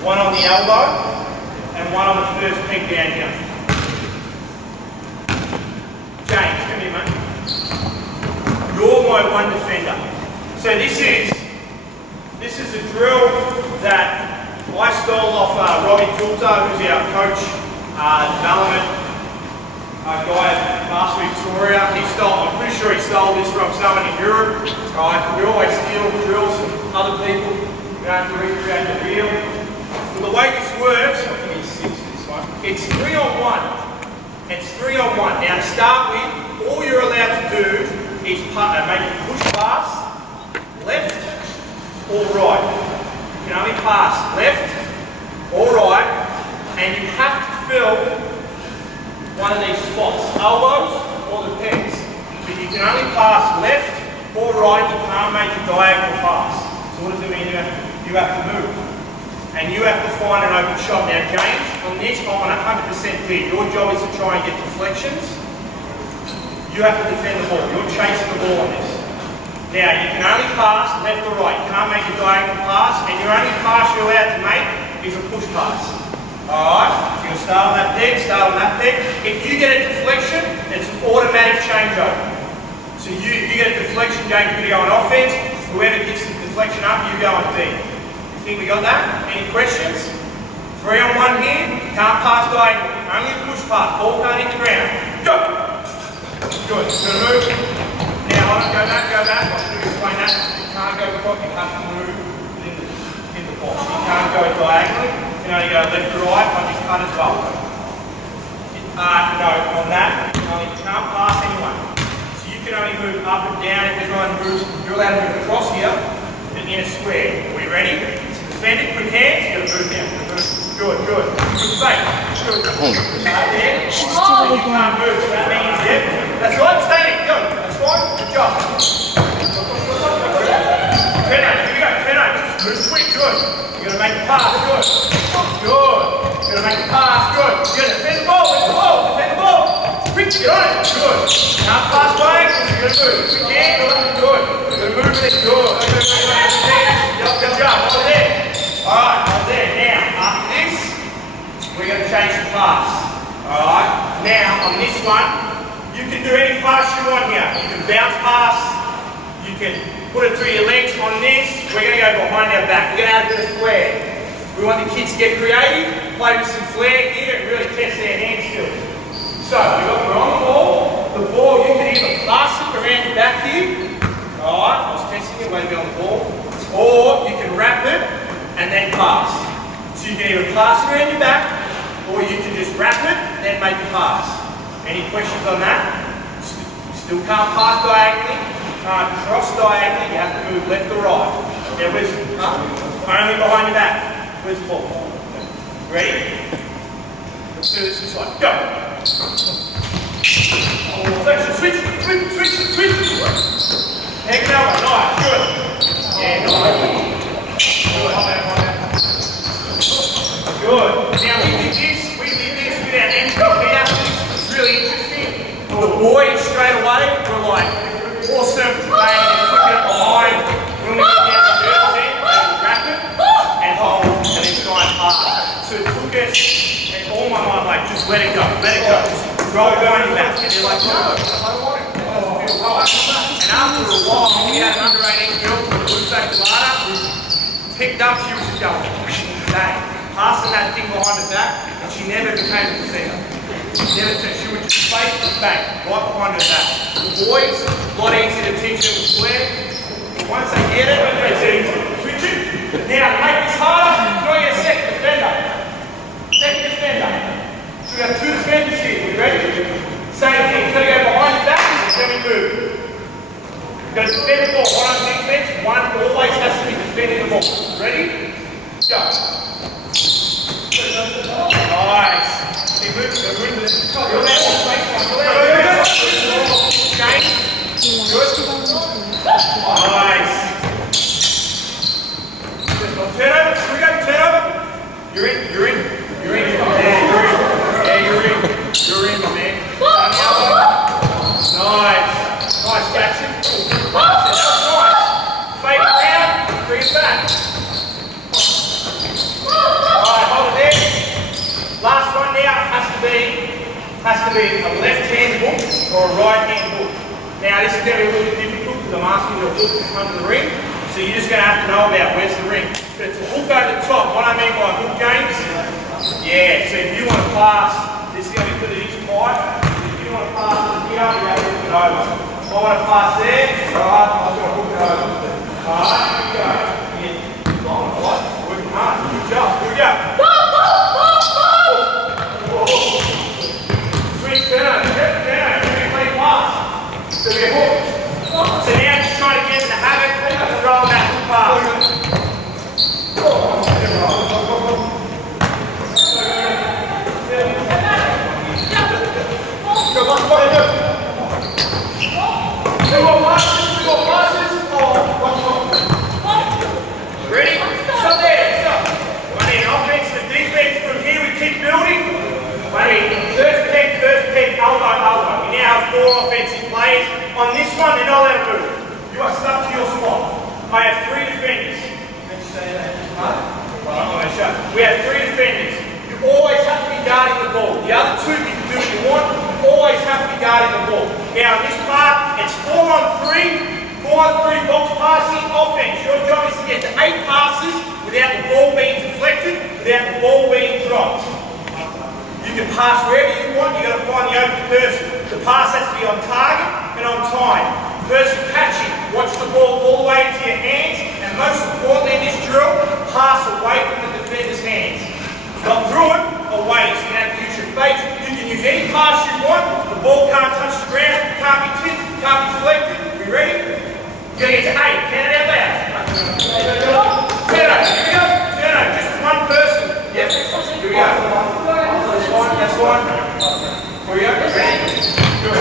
one on the elbow, and one on the first peg down here. James, come here, mate. You're my one defender. So this is a drill that I stole off Robbie Coulter, who's our coach, development guy at Master Victoria. I'm pretty sure he stole this from someone in Europe. Right? We always steal drills from other people. We don't have to recreate the wheel. Well, the way this works, I'll give you 6 for this one. It's 3-on-1. It's 3-on-1. Now to start with, all you're allowed to do is make a push pass, left or right. You can only pass left or right, and you have to fill one of these spots, elbows or the pegs. But you can only pass left or right, you can't make a diagonal pass. So what does it mean? You have to move. And you have to find an open shot. Now James, on this I'm on 100% D. Your job is to try and get deflections. You have to defend the ball. You're chasing the ball on this. Now you can only pass left or right. You can't make a diagonal pass, and your only pass you're allowed to make is a push pass. Alright, so you'll start on that peg, start on that peg. If you get a deflection, it's an automatic changeover. So you get a deflection, James, you go on offense. Whoever gets the deflection up, you go on D. You think we got that? Any questions? 3-on-1 here, can't pass diagonal, only a push pass, ball can't hit the ground. Go! Good, move. Now hold on, go back. I should explain that. You can't go back, you have to move in the box. You can't go diagonally, you can only go left to right on this cut as well. No, on that, you can't pass anyone. So you can only move up and down. If everyone moves, you're allowed to move across here in a square. Are we ready? So defend it, quick hands, you're going to move down. Good. Good fake. Good. There. So you can't move, so that means, that's right, stay there, go. That's fine, good job. Turn over, here we go, turn over. Move quick, good. You're going to make the pass, good. Good. You're going to make the pass, good. You're going to defend the ball, defend the ball. Quick, get on it, good. Now pass by, you're going to move. Quick hand, good. You're going to move it, good. Good job, hold there. Alright, hold there. Now, after this, we're going to change the pass. Alright, now on this one, you can do any pass you want here. You can bounce pass, you can put it through your legs. On this, we're going to go behind our back. We're going to have a bit of flair. We want the kids to get creative, play with some flair here, and really test their hand skills. So, we're on the ball, you can either pass it around your back here. Alright, I was testing it, way to be on the ball. Or you can wrap it and then pass. So you can either pass it around your back, or you can just wrap it and then make a pass. Any questions on that? Still can't pass diagonally, can't cross diagonally, you have to move left or right. Now where's only behind your back. Where's the ball? Ready? Let's do this side. Go! Oh, flexion, switch. Take it over, nice, good. Yeah, nice. Good. Now we did this with our MVP athletes. It's really interesting. The boys straight away were like, awesome, they flick it behind. When we get down to the girls end, they would wrap it and hold and then try and pass. So it took us, and all my mind like, just let it go. Just roll it on your back. And they're like, no, I don't want it. It doesn't feel right. And after a while, we had an under 18 girl who was like Delana, picked up, she was just going, bang, passing that thing behind her back, and she never became a defender. She would just fake and bang, right behind her back. The boys, a lot easier to teach them with flair. Once they get it, it's easy. Switch it. Now, to make this harder, you're going to get a second defender. So we have two defenders here, we ready? Same thing, so you go behind your back, and then we move. Go defend the ball, one on defense, one always has to be defending the ball. Ready? Go. Nice. Keep moving, go moving. You're there, James. Good. Nice. Turn over, here we go, turn over. You're in. You're in, my man. Nice, Jackson. Nice. Fake around, bring it back. Alright, hold it there. Last one now has to be a left-hand hook or a right-hand hook. Now this is going to be a little bit difficult because I'm asking you to hook in front of the ring. So you're just going to have to know about where's the ring. But it's a hook over the top. What I mean by hook, James? Yeah, so if you want to pass, this is going to be pretty easy tight. If you want to pass from here, you have to hook it over. If I want to pass there, alright, I'm going to hook it over. Alright, here we go. Yeah, alright, working hard. Good job, here we go. Swing, turn, really play pass. So we hook. So now just trying to get in the habit of throwing that hook pass. Ready? Stop there, stop. I need offense and defense. From here we keep building. I need first peg, elbow. We now have 4 offensive players. On this one, they're not allowed to move. You are stuck to your spot. I have 3 defenders. Let's say that. Well, I'm going to show. We have 3 defenders. You always have to be guarding the ball. The other 2 you can do what you want. Always have to be guarding the ball. Now, in this part, it's 4-on-3. 4-on-3 box passing offense. Your job is to get to 8 passes without the ball being deflected, without the ball being dropped. You can pass wherever you want. You've got to find the open person. The pass has to be on target and on time. Person catching, watch the ball all the way into your hands, and most importantly in this drill, pass away from the defender's hands. Not through it, away. So you have to use your face. You can use any pass you want. The ball can't touch the ground, can't be tipped, can't be deflected. We ready? You're going to get to 8. Count it out loud. Turn over. Here we go. Turn over. Just one person. Yep. Here we go. That's fine. That's fine. Here we go. Ready? Good.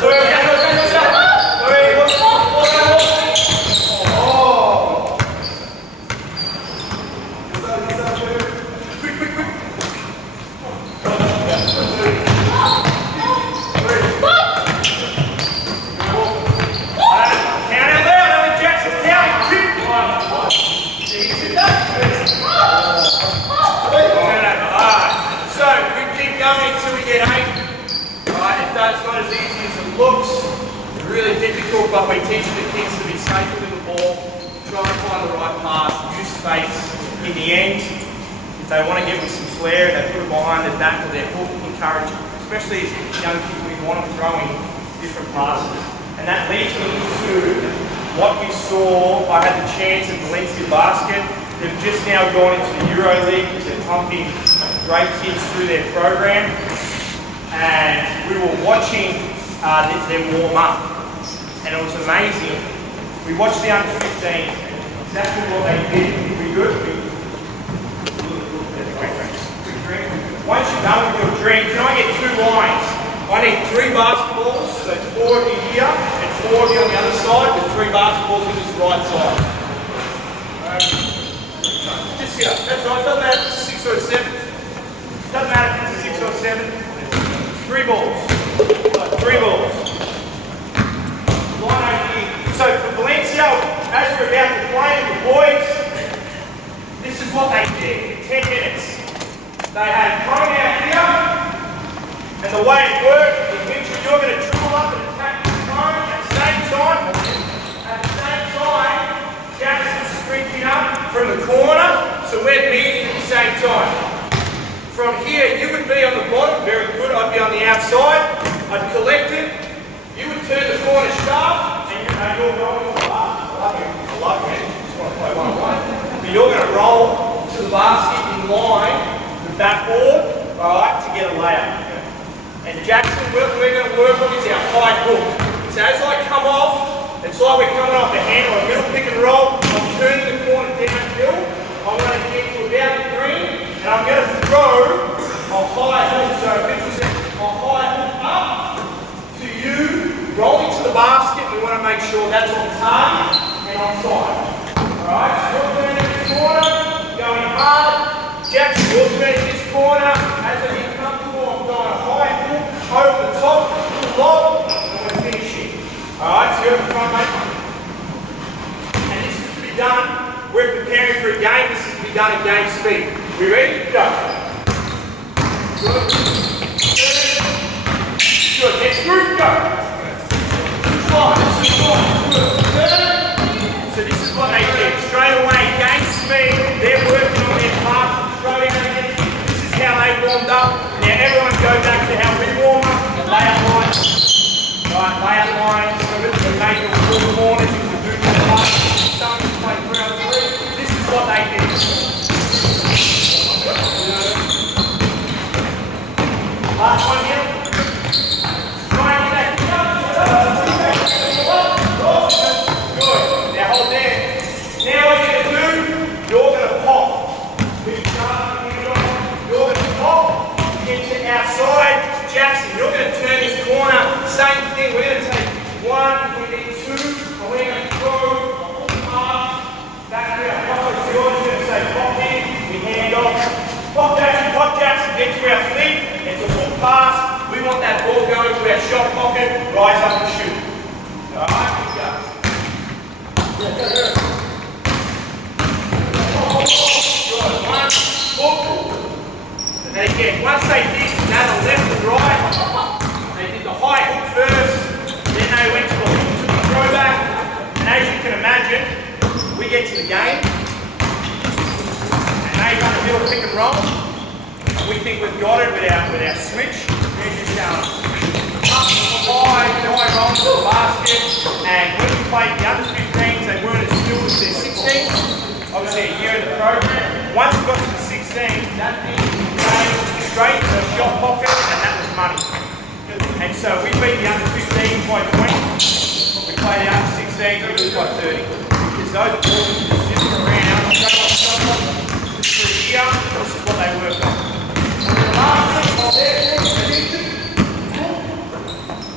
So here we go. Really difficult, but we're teaching the kids to be safe with the ball, try and find the right pass, use space. In the end, if they want to get with some flair, they put it behind their back or their hook, encourage, especially as young kids, we want them throwing different passes. And that leads me into what you saw. I had the chance at Valencia Basket. They've just now gone into the Euro League because they're pumping great kids through their program. And we were watching them warm up. And it was amazing. We watched the under 15, exactly what they did. We good? Once you're done with your drink, can I get 2 lines? I need 3 basketballs, so 4 of you here and 4 of you on the other side with 3 basketballs on this right side. Just here. That's right. Doesn't matter if it's 6 or 7. Doesn't matter if it's 6 or 7. 3 balls. 3 balls. So for Valencia, as we're about to play with the boys, this is what they did for 10 minutes. They had cone out here, and the way it worked is Mitchell, you're going to dribble up and attack the cone at the same time. At the same time, Jackson's sprinting up from the corner, so we're meeting at the same time. From here, you would be on the bottom, very good, I'd be on the outside, I'd collect it, you would turn the corner sharp, and you're going to the basket. I love it, just want to play 1-on-1. But you're going to roll to the basket in line with that board, alright, to get a layup. And Jackson, what we're going to work on is our high hook. So as I come off, it's like we're coming off the hand or a middle pick and roll, I'm turning the corner downhill, I'm going to get to about the green, and I'm going to throw a high hook. So this is a high hook up to you, rolling to the basket. We want to make sure that's on target and on side. Alright, so you're turning this corner, going hard. Jackson, you're turning this corner. As I get comfortable, I'm going a high hook over the top, to the lob, and we're finishing. Alright, so you're in front, mate. And this is to be done. We're preparing for a game. This is to be done at game speed. We ready? Go. Good. Good. Get through. Go. So this is what they did. Straight away, game speed. They're working on their pass. Straight away. This is how they warmed up. Now everyone go back to how we warm up. Layout lines. Right, layout lines. So we're making full corners. You can do the pass. Some just play 3-on-3. This is what they did. Last one here. Try and get that. Good. Now hold there. Now what you're going to do, you're going to pop. You're going to pop into outside. Jackson, you're going to turn this corner. Same thing. We're going to take 1, we need 2, and we're going to throw a hook pass back to our pop. You're just going to say pop in, we hand off. Pop Jackson, get to our feet. It's a hook pass. We want that ball going to our shot pocket, rise up and shoot. Alright, here we go. Good. 1, hook. And then again, once they did that left and right, they did the high hook first, then they went to the hook to the throwback. And as you can imagine, we get to the game, and they run a middle pick and roll. We think we've got it with our switch. We're just going up high, roll to the basket, and when we played the under 15s, they weren't as skilled as their 16s. Obviously a year in the program. Once we got to the 16s, that thing came straight to the shot pocket, and that was money. And so we beat the under 15s by 20. We played the under 16s, we lose by 30. Because those balls just around, straight off shot pocket, through the year, this is what they work on. The last thing on there,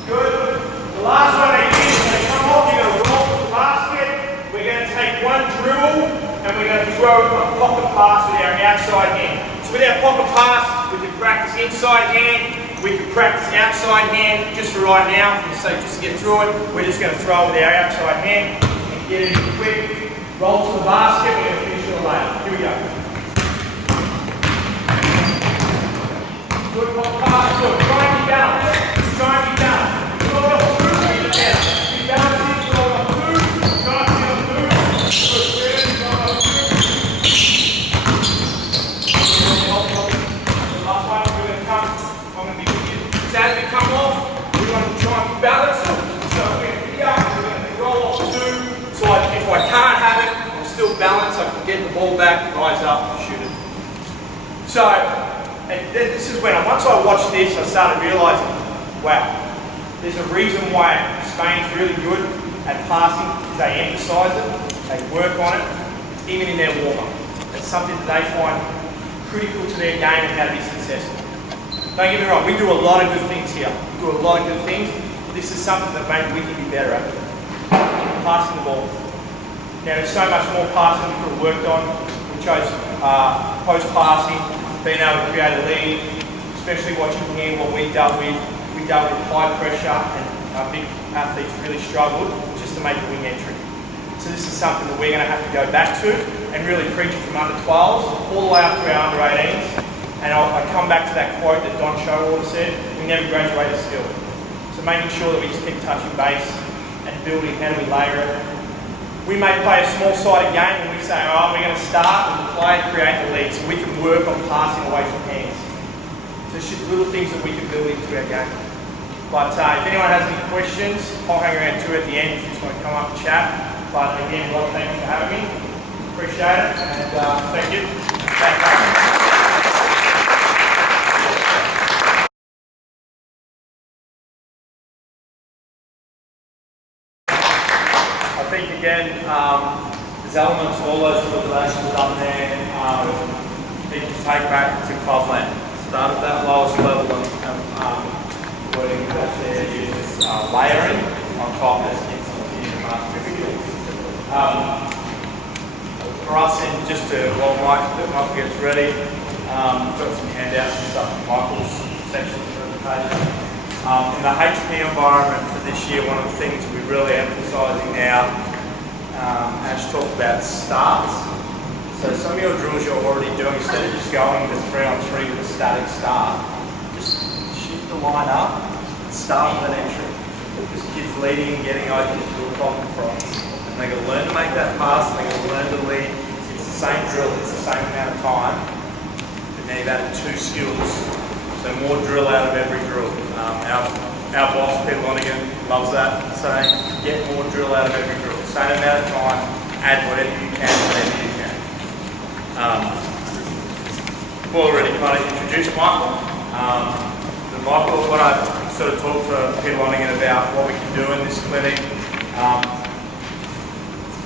good. The last one they did is they come off, you're going to roll to the basket. We're going to take one dribble and we're going to throw a pocket pass with our outside hand. So with our pocket pass, we can practice inside hand, we can practice outside hand. Just for right now, for the sake just to get through it, we're just going to throw with our outside hand and get it in quick. Roll to the basket, we're going to finish it away. Here we go. Good pocket pass, good. Try and be balanced. Try and be balanced. Roll up through, be better. Be balanced, roll up through, try and be on through. Good, good, roll up through. The last one, we're going to come, I'm going to be with you. So as we come off, we're going to try and be balanced. So we're going to be up, we're going to roll off two. So if I can't have it, I'm still balanced, I can get the ball back, rise up, and shoot it. So, and this is when, once I watched this, I started realising, wow, there's a reason why Spain's really good at passing, because they emphasise it, they work on it, even in their warm-up. It's something that they find critical to their game and how to be successful. Don't get me wrong, we do a lot of good things here. We do a lot of good things. This is something that maybe we can be better at. Passing the ball. Now there's so much more passing we could have worked on. We chose post-passing, being able to create a lead, especially watching here what we dealt with. We dealt with high pressure and our big athletes really struggled just to make a wing entry. So this is something that we're going to have to go back to and really preach it from under 12s all the way up to our under 18s. And I come back to that quote that Don Showalter said, we never graduate a skill. So making sure that we just keep touching base and building how do we layer it. We may play a small-sided game and we say, oh, we're going to start and play and create the lead so we can work on passing away from hands. So it's just little things that we can build into our game. But if anyone has any questions, I'll hang around too at the end if you just want to come up and chat. But again, Rob, thank you for having me. Appreciate it and thank you. I think again, there's elements of all those regulations up there that you take back to clubland. Start at that lowest level and wording that there uses layering on top as continued master skills. For us, and just to while Michael gets ready, we've got some handouts and stuff from Michael's section of the presentation. In the HP environment for this year, one of the things we're really emphasising now, Ash talked about starts. So some of your drills you're already doing, instead of just going to 3-on-3 with a static start, just shift the line up and start with an entry. Because kids leading and getting open to a problem fronts. And they're going to learn to make that pass, and they're going to learn to lead. It's the same drill, it's the same amount of time. But now you've added 2 skills. So more drill out of every drill. Our boss, Peter Lonigan, loves that saying, get more drill out of every drill. Same amount of time, add whatever you can, whatever you can. We've already kind of introduced Michael. Michael, what I sort of talked to Peter Lonigan about what we can do in this clinic.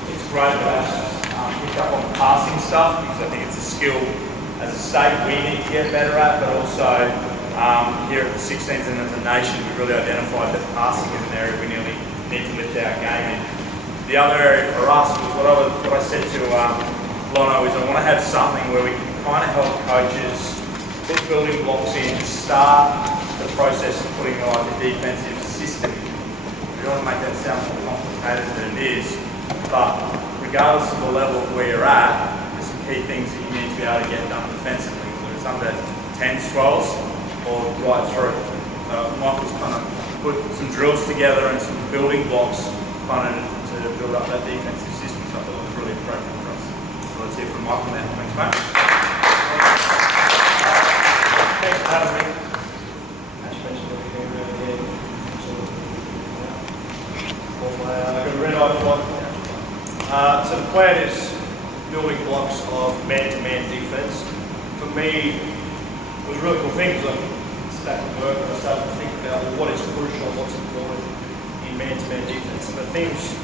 It's great that I picked up on passing stuff because I think it's a skill as a state we need to get better at, but also here at the 16s and as a nation, we really identified that passing is an area we really need to lift our game in. The other area for us was what I said to Lono is I want to have something where we can kind of help coaches put building blocks in to start the process of putting like a defensive system. We don't want to make that sound more complicated than it is, but regardless of the level of where you're at, there's some key things that you need to be able to get done defensively, whether it's under 10s, 12s, or right through. So Michael's kind of put some drills together and some building blocks kind of to build up that defensive system, so I thought it was really appropriate for us. So let's hear from Michael now. Thanks, mate. Thanks for having me. Ash mentioned everything really good. I've got a red eye flight. So the plan is building blocks of man-to-man defense. For me, it was a really cool thing because I started to work and I started to think about what is crucial and what's important in man-to-man defense. And the things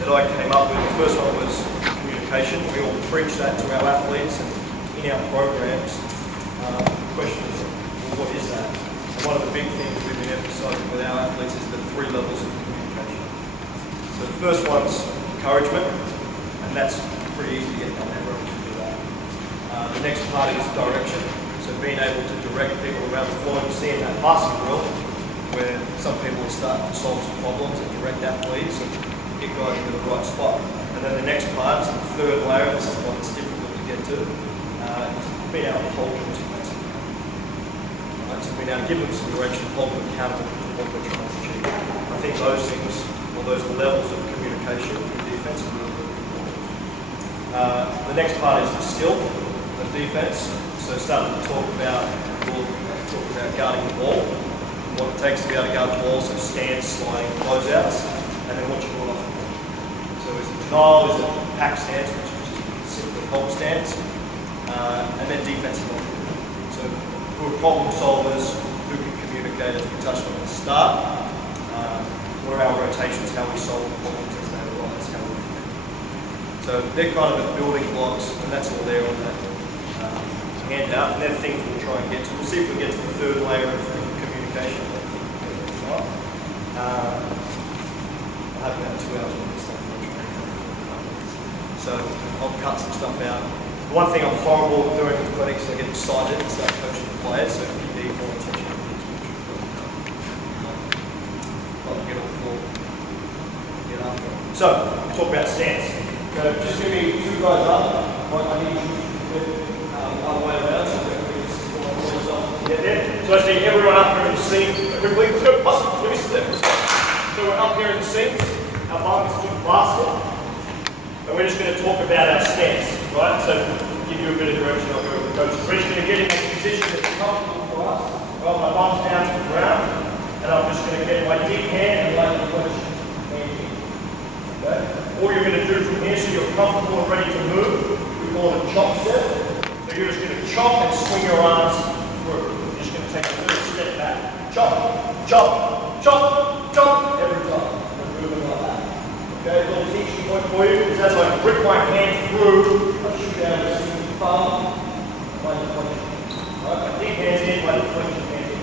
that I came up with, the first one was communication. We all preach that to our athletes and in our programs. The question is, well, what is that? And one of the big things we've been emphasising with our athletes is the 3 levels of communication. So the first one's encouragement, and that's pretty easy to get done. Everyone can do that. The next part is direction. So being able to direct people around the floor and seeing that passing drill where some people will start to solve some problems and direct athletes and get guys into the right spot. And then the next part is the third layer, this is one that's difficult to get to, is being able to hold them to basically. Right, so being able to give them some direction, hold them accountable to what they're trying to achieve. I think those things, or those levels of communication in defense are really, really important. The next part is the skill of defense. So starting to talk about guarding the ball, what it takes to be able to guard the ball, so stance, sliding, closeouts, and then what you do off the ball. So is it denial, is it pack stance, which is just simply hold stance, and then defensive offense. So who are problem solvers, who can communicate, as we touched on at the start, what are our rotations, how we solve problems as they arise, how we connect. So they're kind of the building blocks, and that's all there on that handout, and they're things we'll try and get to. We'll see if we get to the third layer of communication. I have about 2 hours on this stuff. So I'll cut some stuff out. One thing I'm horrible at doing with clinics is I get excited and start coaching the players, so if you need more attention, I'll get on the floor, get after it. So, talk about stance. So just give me 2 guys up. I need you to flip other way around, so that we can get there. So I see everyone up here in the seat quickly. So we're up here in the seats. Our bum is to the basket. And we're just going to talk about our stance, right? So give you a bit of direction. I'll go with the coach. We're just going to get in a position that's comfortable for us. Well, my bum's down to the ground, and I'm just going to get my deep hand and lay the flexion hand in. Okay? All you're going to do from here, so you're comfortable and ready to move, we call it a chop step. So you're just going to chop and swing your arms through. You're just going to take a little step back. Chop, chop, chop, chop, every time. We're moving like that. Okay, a little teaching point for you is as I grip my hand through, I should be able to see the thumb, my deflection. Right, my deep hand's in, my deflection hand in.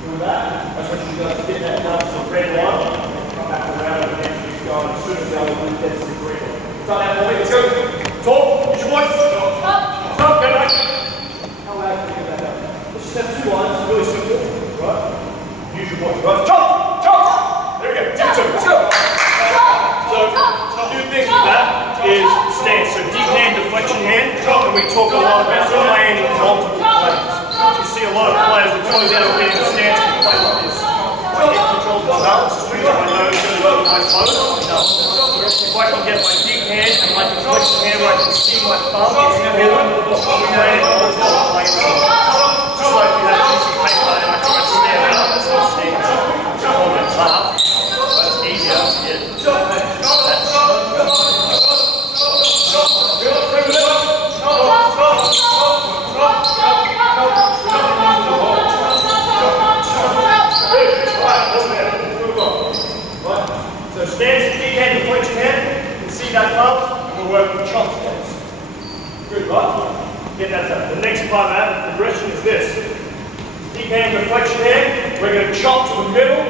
Do that. I just want you guys to get that down to the red line, and come back around and then keep going as soon as the other one gets to the green line. Start that for me, let's go. Talk, use your voice. Stop, go back. How loud can you get that down? Let's just have 2 lines, really simple, right? Use your voice, right? Chop, chop. There we go. Let's go. So, a few things with that is stance. So, deep hand, deflection hand. And we talk a lot about landing multiple planes. You see a lot of players that close out of being in a stance and play like this. My head controls my balance, swings my nose really well with my toes. If I can get my deep hand and my deflection hand where I can see my thumb is forward, we land multiple planes. Just like if you had a piece of paper and I try to stand out, that's not stance. Hold it up. It's easier to get So stance, deep hand, deflection hand. You can see that thumb, and we're working chop stance. Good, right? Get that done. The next part of that progression is this. Deep hand, deflection hand. We're going to chop to the middle,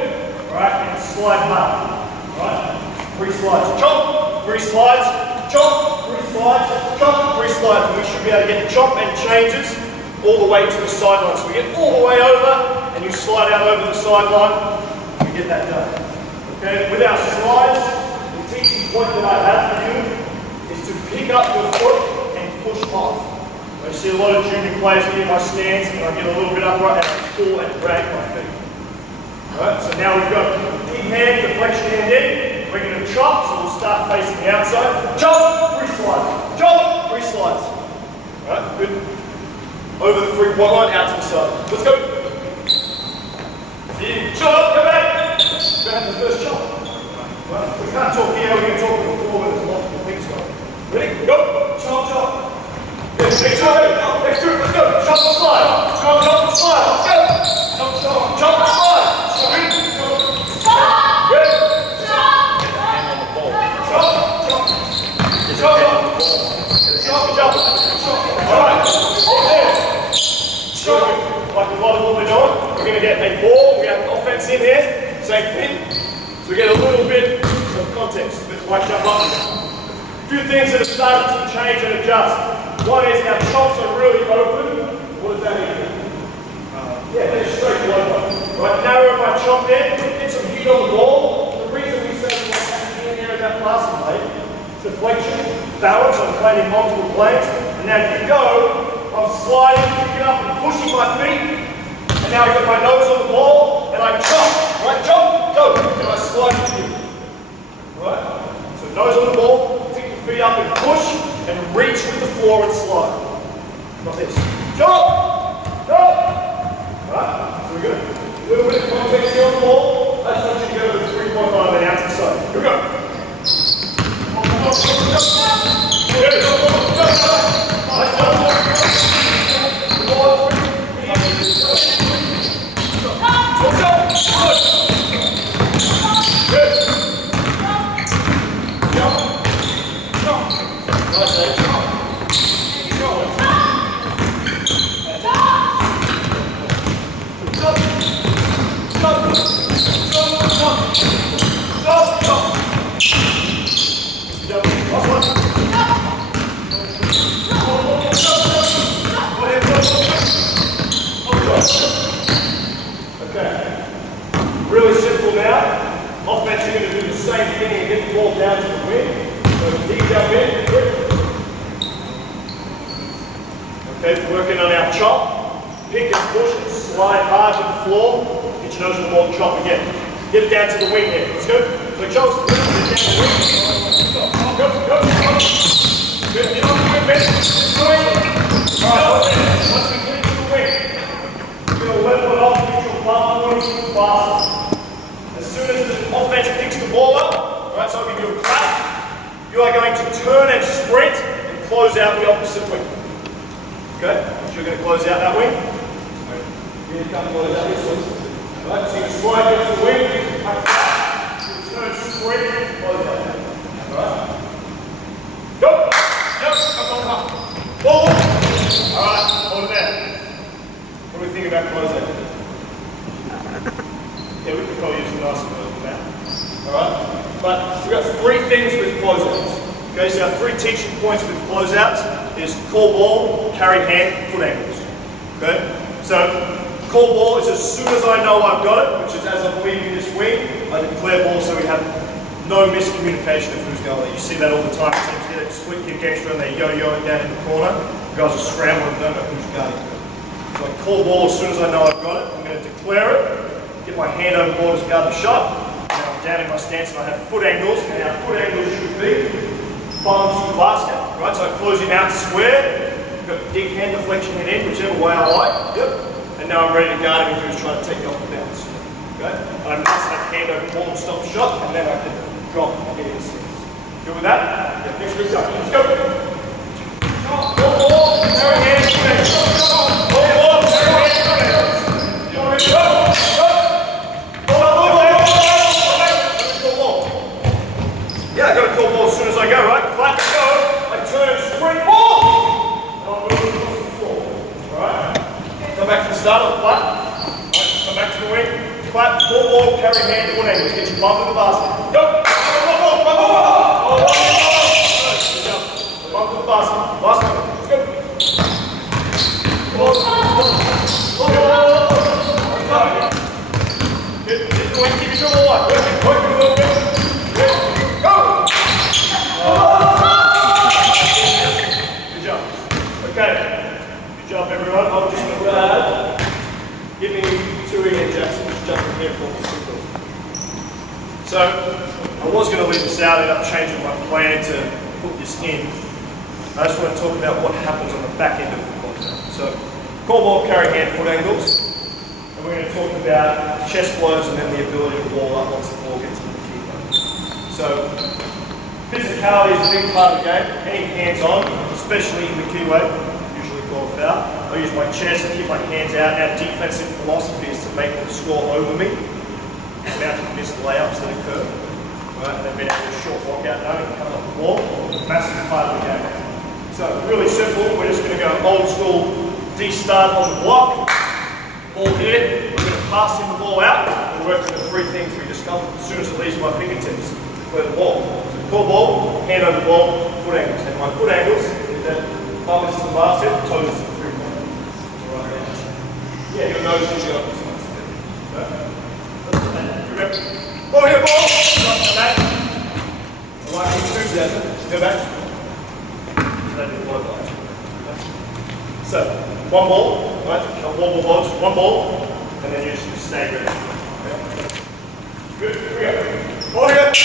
right, and slide back. Right? 3 slides. Chop, 3 slides, chop, 3 slides, chop, 3 slides. And we should be able to get the chop and changes all the way to the sideline. So we get all the way over, and you slide out over the sideline, and we get that done. Okay, with our slides, the teaching point that I have for you is to pick up your foot and push off. I see a lot of junior players get in my stance and I get a little bit upright and I pull and drag my feet. Alright, so now we've got deep hand, deflection hand in. We're going to chop, so we'll start facing the outside. Chop, 3 slides. Chop, 3 slides. Alright, good. Over the 3-point line, out to the side. Let's go. Chop, go back. in here, same thing. So we get a little bit of context. Let's watch jump up. A few things that are starting to change and adjust. One is our chops are really open. What does that mean? Yeah, they're straight open. Right, narrow my chop there, get some heat on the ball. The reason we say we want that in there in that plastic plate, deflection, balance, I'm playing in multiple planes. And now if you go, I'm sliding, picking up and pushing my feet. And now I got my nose on the ball and I chop. Right, chop, go. And I slide with you. Right? So nose on the ball, pick your feet up and push and reach with the floor and slide. Like this. Chop! Chop! Right? So we're good. A little bit of context here on the ball. I just want you to go to the 3.5 and out to the side. Here we go. Okay, really simple now. Offense, you're going to do the same thing and get the ball down to the wing. So deep jump in, quick. Okay, working on our chop. Pick and push and slide hard to the floor. Get your nose on the ball and chop again. Get it down to the wing here. Let's go. So chops, get down to the wing. Go, go, go. Good, get on the wing, man. Alright, once we get to the wing, we're going to level it off and get your ball going faster. As soon as the offense picks the ball up, alright, so I'll give you a clap, you are going to turn and sprint and close out the opposite wing. Okay, so you're going to close out that wing. Here you come, close out this wing. Alright, so you can slide against the wing, you turn, sprint, close out. Alright. Go! Yep, come on. Ball! Alright, hold it there. What do we think about closing? Yeah, we could probably use a nice word for that. Alright? But we've got three things with closeouts. Okay, so our three teaching points with closeouts is call ball, carry hand, foot angles. Okay? So, call ball is as soon as I know I've got it, which is as I'm leaving this wing, I declare ball so we have no miscommunication of who's going there. You see that all the time. Teams get a split kick extra and they're yo-yoing down in the corner. You guys are scrambling and don't know who's guarding it. So I call ball as soon as I know I've got it. I'm going to declare it, get my hand over the ball to guard the shot. Now I'm down in my stance and I have foot angles. And our foot angles should be palms to the basket. Right, so I close him out square. I've got deep hand deflection head in, whichever way I like. Yep. And now I'm ready to guard him if he was trying to take me off the bounce. Okay? I must have hand over the ball and stop the shot, and then I can drop and get in the stance. Good with that? Yeah, next week's up. Let's go. Ball, carry hand, ball, carry hand, go. Yeah, I got to call ball as soon as I go, right? Clap, go. I turn, sprint, ball. And I'll move across the floor. Alright? Come back to the start of the clap. Alright, come back to the wing. Clap, ball, carry hand, foot angles. Get your bump in the basket. Go! Bump to the basket. Last one. Let's go. Get the wing, keep your dribble alive. Work it a little bit. Go! Good job. Okay. Good job, everyone. I'm just going to add. Give me two again, Jackson. Just jump in here for me. So, I was going to leave this out. I ended up changing my plan to put this in. I just want to talk about what happens on the back end of the contact. So, call ball, carry hand, foot angles. And we're going to talk about chest blows and then the ability to wall up once the ball gets in the keeper. So, physicality is a big part of the game. Any hands on, especially in the keyway, usually called a foul. I use my chest and keep my hands out. Our defensive philosophy is to make them score over me. The amount of missed layups that occur. Right? And then being able to short walk out now and come up the ball. Massive part of the game. So, really simple. We're just going to go old school D-start on the block. Ball here. We're going to pass him the ball out. We'll work three things we discovered as soon as it leaves my fingertips. Where the ball. So core ball, hand over ball, foot angles. And my foot angles is that pelvis is the basket, toes is the 3 point. Right there. Yeah, your nose is your this one. Ball here, ball! Come back. I like enthusiasm. Go back. So that didn't work like. So, one ball, right? One ball, just one ball, and then you just stay ready. Good, here we go. Ball here. Good.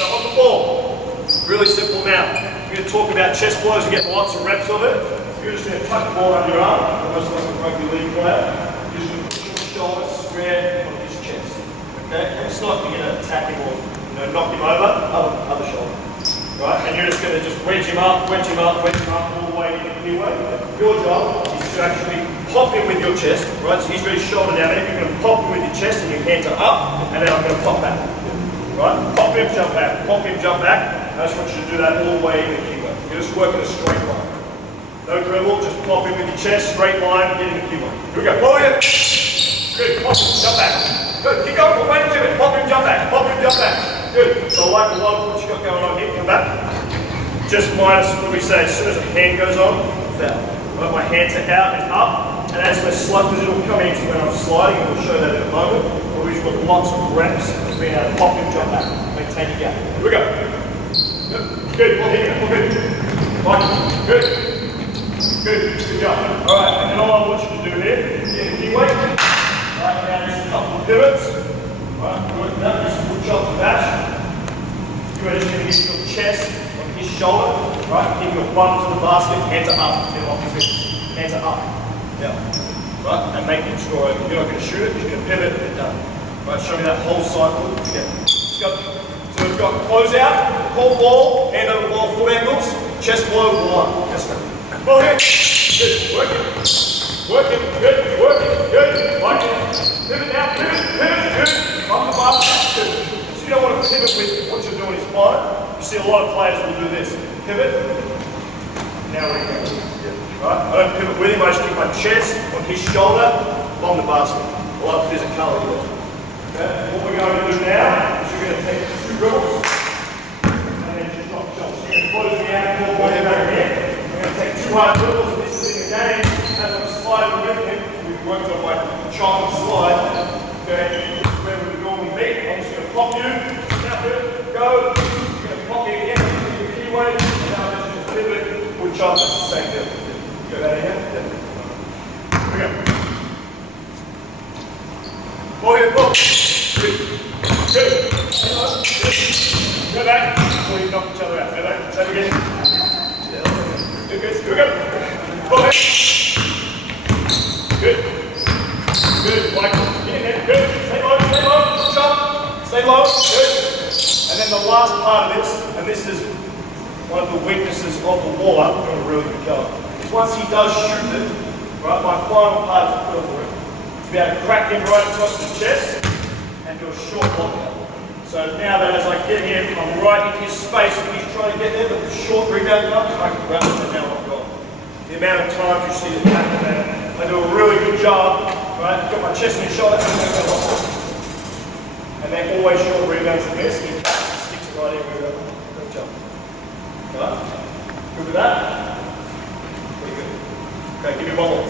So on the ball, really simple now. We're going to talk about chest blows and get lots of reps of it. You're just going to tuck the ball under your arm, almost like a rugby league player. You're just going to push your shoulder square on his chest. Okay? And it's not you're going to attack him or knock him over, other shoulder. Right? And you're just going to wedge him up, all the way into the knee weight. Your job is to actually pop him with your chest, right? So he's got his shoulder down there, you're going to pop him with your chest and your hands are up, and then I'm going to pop back. Right? Pop him, jump back, pop him, jump back. I just want you to do that all the way in the key weight. You're just working a straight line. No dribble, just pop him with your chest, straight line, get in the key weight. Here we go. Ball here. Good. Pop him, jump back. Good. Keep going. Wait a minute. Pop him, jump back. Pop him, jump back. Good. So I like a lot of what you got going on here. Come back. Just minus what we say, as soon as a hand goes on, foul. Right, my hands are out and up, and as we're sliding, because it'll come into when I'm sliding, and we'll show that in a moment, but we've got lots of reps of being able to pop and jump back, maintain your gap. Here we go. Good. Good. Well, here we go. Good. Right. Good. Good. Good job. All right, and then all I want you to do here, get the key weight. Right, now just a couple of pivots. Right, work that, just foot chops and dash. You're just going to get your chest on his shoulder, right? Keep your bum to the basket, hands are up, hands are up. Yeah. Right? And making sure you're not going to shoot it, you're going to pivot and done. Right, show me that whole cycle together. Let's go. So we've got close out, core ball, hand over ball, foot angles, chest blow, one. Let's go. Ball here. Good. Working. Working. Good. Working. Good. Like it. Pivot now. Pivot. Good. Up the basket. Good. So you don't want to pivot with what you're doing is fine. You see a lot of players will do this. Pivot. Now we go. Right? I don't pivot with him, I just keep my chest on his shoulder, on the basket. A lot of physicality there. Okay? What we're going to do now is you're going to take 2 dribbles and then just drop shots. So you're going to close me out, pull the ball back in. We're going to take 2 hard dribbles, and this is in the game. As I'm sliding with him, we've worked on my chop and slide. Okay? This is where we would normally meet. I'm just going to pop you, snap it, go. Pop you again, into your key weight, and now just pivot, pull chop, that's the same deal. Go that again. Here we go. Ball here, ball. Good. Good. Go back. Before you knock each other out. Go back. Same again. Good, good. Here we go. Ball here. Good. Good. Like, get in there. Good. Stay low, stay low. Chop. Stay low. Good. And then the last part of this, and this is one of the weaknesses of the wall-up, I'm doing a really good job, is once he does shoot it, right, my final part is to put it for him. To be able to crack him right across the chest and do a short lockout. So now that as I get him, I'm right in his space and he's trying to get there, but the short rebound up, I can grab it and now I'm gone. The amount of times you see it happen there, I do a really good job, right, got my chest and his shoulder, and then always short rebounds and this. Right here, good job. Right? Good with that? Pretty good. Okay, give me one more.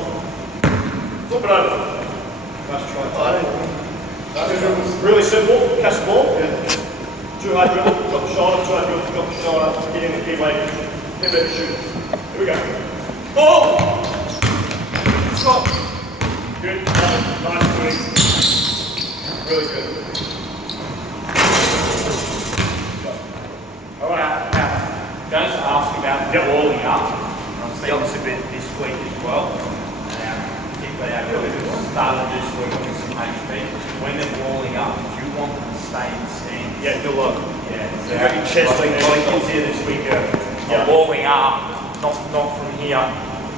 Flip it over. Nice try. Really simple. Catch the ball. Yeah. 2 hard dribble, drop the shoulder, 2 hard dribble, drop the shoulder, get in the key weight, pivot, shoot. Here we go. Ball! Stop. Good. Nice swing. Really good. Going to ask about walling up. I've seen this a bit this week as well. Particularly our girls who started this week on some HP. When they're walling up, do you want them to stay in stance? Yeah, good luck. Yeah. So have your chest like kids here this week. Yeah. Walling up, not from here,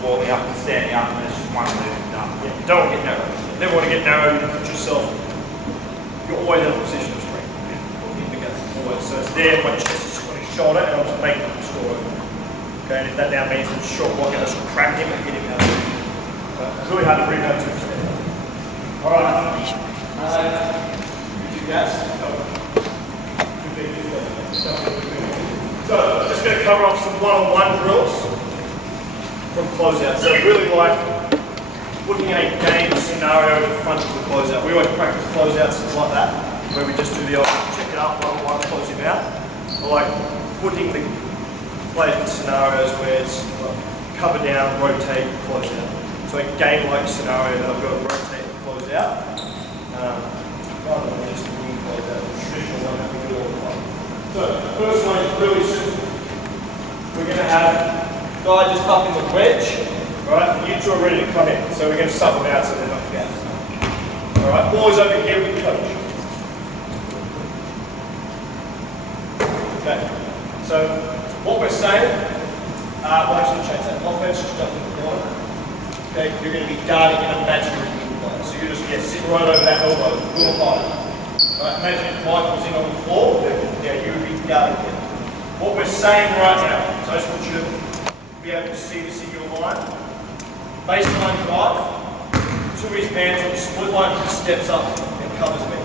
walling up and standing up, and it's just one move and done. Yeah. Don't want to get narrow. Never want to get narrow. You put yourself. You're always in a position of strength. Always. So it's there. My chest is on his shoulder, and I'm just making him score. Okay, and if that now means it's short block, and I just crack him and get him out. It's really hard to rebound to. All right. gas. So, just going to cover off some one-on-one drills from closeout. So, really like putting a game scenario in front of the closeout. We always practice closeouts like that, where we just do the old check it up, one-on-one, close him out. I like putting the players in scenarios where it's cover down, rotate, close out. So a game-like scenario that I've got to rotate and close out. Rather than just the wing close out, the traditional one that we do all the time. So the first one is really simple. We're going to have guy just up in the wedge. Alright, you two are ready to come in. So we're going to sub them out so they're not out. Alright, ball is over here with the coach. Okay, so what we're saying, we'll actually change that. Offense, just jump in the corner. Okay, you're going to be darting in a imaginary play. So you just sit right over that elbow, a little higher. Right, imagine if Mike was in on the floor, you would be darting in. What we're saying right now, so I just want you to be able to see this in your mind. Baseline drive, to his hands on the split line, he steps up and covers me.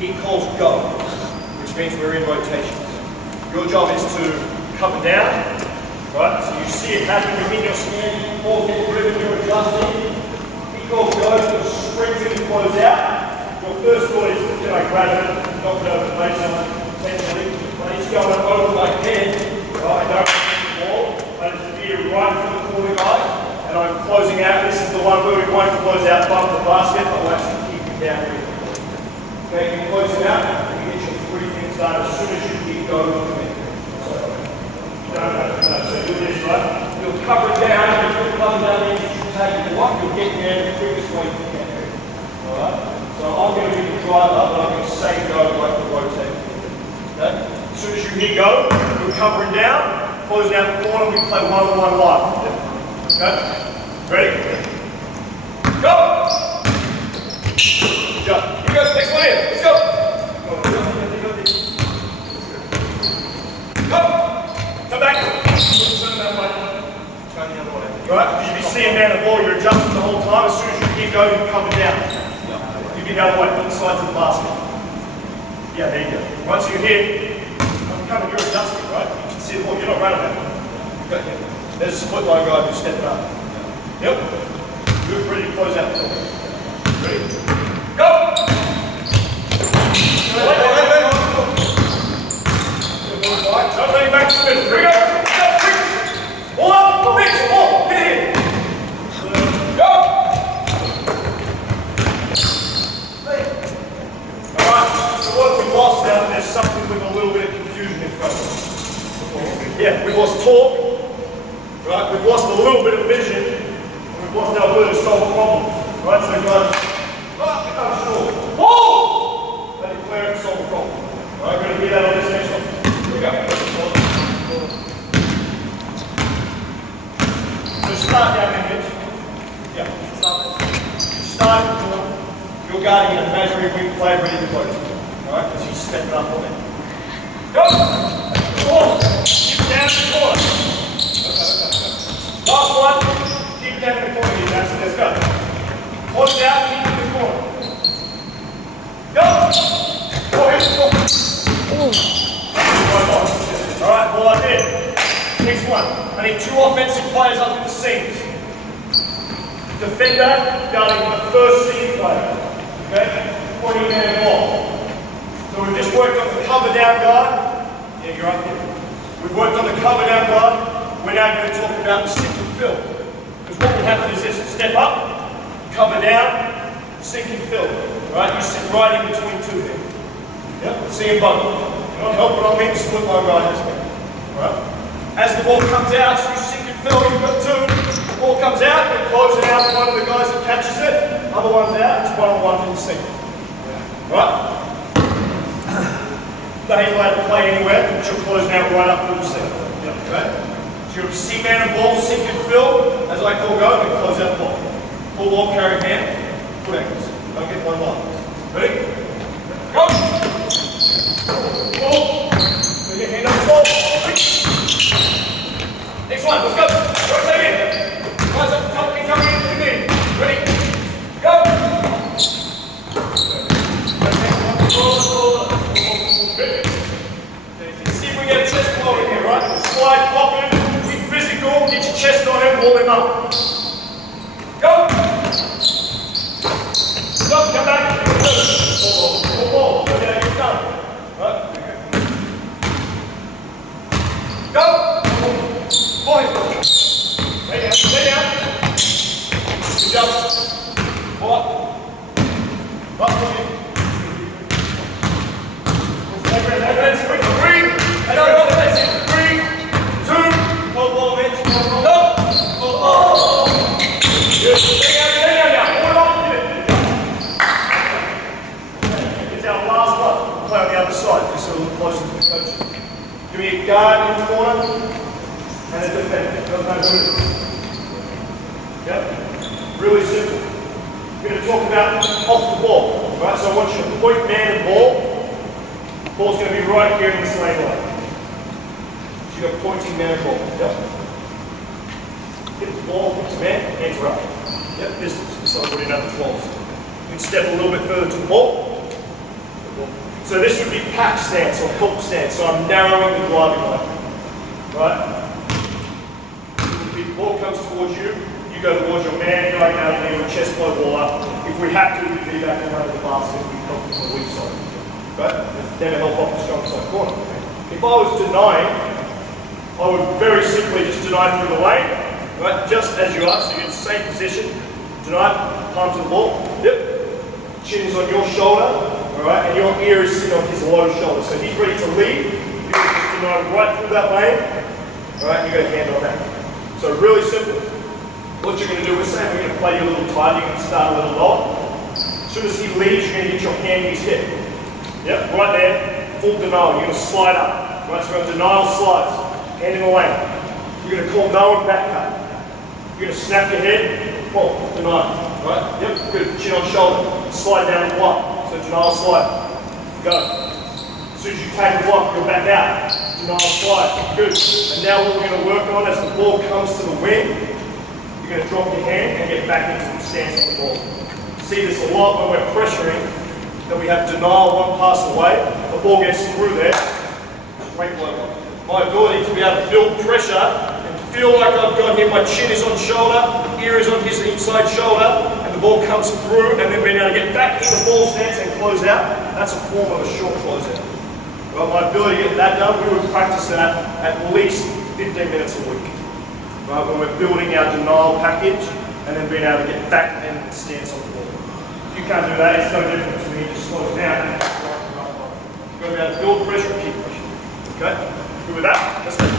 He calls go, which means we're in rotation. Your job is to cover down, right? So you see it happen within your stand, ball gets driven, you're adjusting. He calls go, you sprint in and close out. Your first thought is, can I grab it, knock it over the baseline, potentially. But he's going over my head, right? I don't get the ball. I just veer right for the corner guy, and I'm closing out. This is the one where we won't close out above the basket, but we'll actually keep it down here. Okay, you close it out, and you get your three things done as soon as you keep going. So do this, right? You'll cover it down, and if you'll cover down there, you should take it to one, you'll get there the quickest way you can. Alright? So I'm going to be the driver, but I'm going to say go like the rotate. Okay? As soon as you hit go, you're covering down, close down the corner, we play one-on-one live. Okay? Ready? Go! Good job. Here you go, next one in. Let's go! Go! Come back. Turn that way. Turn the other way. Right? You be seeing down the ball, you're adjusting the whole time. As soon as you keep going, you cover down. You be the other way, inside to the basket. Yeah, there you go. Right, so you're here. I'm coming, you're adjusting, right? You can see the ball, you're not running it. Okay. There's a split line guy who's stepping up. Yep. Good, ready to close out the ball. Ready? Go! Wait. Don't lean back to the middle. Here we go. Ball up. Mix. Ball. Hit it. Go. Alright. So what we lost now, there's something with a little bit of confusion in front of us. Yeah, we've lost torque. Right? We've lost a little bit of vision. And we've lost our ability to solve problems. Right? So guys, sure. Whoa! Let it clear and solve the problem. Alright, we're going to do that on this next one. Here we go. So start down there, Mitch. Yeah, start there. Start at the corner. You're guarding an imaginary wing player ready to close. Alright, because he's stepping up on it. Go! Corner. Keep it down to the corner. Okay. Last one. Keep it down in the corner here, Jackson. Let's go. Close out, keep it in the corner. Go! Go, here's the corner. Alright, ball up there. Next one. I need two offensive players up in the seams. Defender guarding the first seam player. Okay? Pointing man ball. So we've just worked on the cover down guard. Yeah, you're up here. We've worked on the cover down guard. We're now going to talk about the sink and fill. Because what will happen is this: step up, cover down, sink and fill. Right? You sit right in between two there. Yep, see them both. You're not helping on me to split my right as well. Right? As the ball comes out, so you sink and fill, you've got two. The ball comes out, and close it out to one of the guys that catches it. Other one's out, it's one-on-one from the sink. Right? They ain't allowed to play anywhere, but you're closing out right up through the sink. Okay? So you're see man and ball, sink and fill. As I call go, and close out the ball. Pull ball, carry hand, put ankles. Don't get one line. Ready? Go! Ball. Put your hand on the ball. Next one, let's go. Rotate in. Guys up the top, keep coming in. Ready? Go! and wall him up. Go! Stop, come back. Ball. Okay, you're done. Right. Go! Point. Lay down, lay down. Good job. Pull up. Up for you. Defense, quick. 3. I don't know defense. 3, 2. Hold ball, Mitch. Go. Good. Lay down now. Hold on. It's our last one. Play on the other side, just so we're closer to the coach. Give me a guard in the corner and a defender. Yep. Really simple. We're going to talk about off the ball. Right? So I want you to point man and ball. The ball's going to be right here in this lane line. So you've got pointing man and ball. Yep. Hit the ball, hit the man, hands are up. Yep, distance. So I'll put in number 12. You can step a little bit further to the ball. So this would be pack stance or help stance. So I'm narrowing the driving line. Right? The ball comes towards you, you go towards your man, going out there with chest blow ball up. If we have to, we can be back in front of the basket, we help from the weak side. Right? Never help off the strong side corner. If I was denying, I would very simply just deny through the lane. Right? Just as you are, so you're in the same position. Deny, palm to the ball. Yep. Chin is on your shoulder. Alright, and your ear is sitting on his low shoulder. So he's ready to lead. You just deny right through that lane. Alright, you got a hand on that. So really simple. What you're going to do is say we're going to play you a little tight, you're going to start a little low. As soon as he leads, you're going to get your hand in his hip. Yep, right there, full denial. You're going to slide up. Right, so we're going to denial slides. Hand in the lane. You're going to call no and back cut. You're going to snap your head, pull, denial. Right? Yep, good. Chin on shoulder. Slide down and block. So denial slide. Go. As soon as you take the block, go back out. Denial slide. Good. And now what we're going to work on as the ball comes to the wing, you're going to drop your hand and get back into the stance of the ball. See this a lot when we're pressuring, that we have denial one pass away, the ball gets through there, great blow. My ability to be able to build pressure and feel like I've got him, my chin is on shoulder, ear is on his inside shoulder, and the ball comes through, and then being able to get back in the ball stance and close out, that's a form of a short closeout. Well, my ability to get that done, we would practice that at least 15 minutes a week. Right, when we're building our denial package and then being able to get back and stance on the ball. If you can't do that, it's no different to me, just slow it down. You've got to be able to build pressure and keep pressure. Okay? Good with that? Let's go.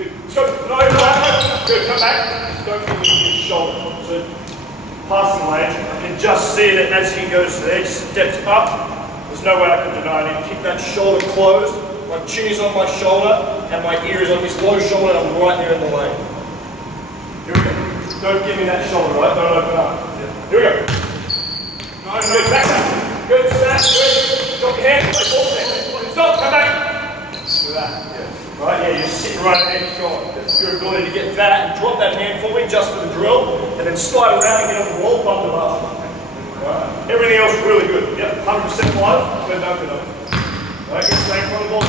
Good. Let's go. No. Good. Come back. Just don't feel his shoulder. So, passing lane, I can just see that as he goes there, steps up. There's no way I can deny him. Keep that shoulder closed. My chin is on my shoulder, and my ear is on his low shoulder, and I'm right there in the lane. Here we go. Don't give me that shoulder, right? Don't open up. Yeah. Here we go. No, back up. Good, snap, good. Drop your hand, play ball there. Stop, come back. Do that. Yeah. Right, yeah, you're sitting right there, short. That's your ability to get that and drop that hand for me just for the drill, and then slide around and get on the wall, bump the basket. Right. Everything else really good. Yep, 100% live, but don't get up. Right, good, stay in front of the ball.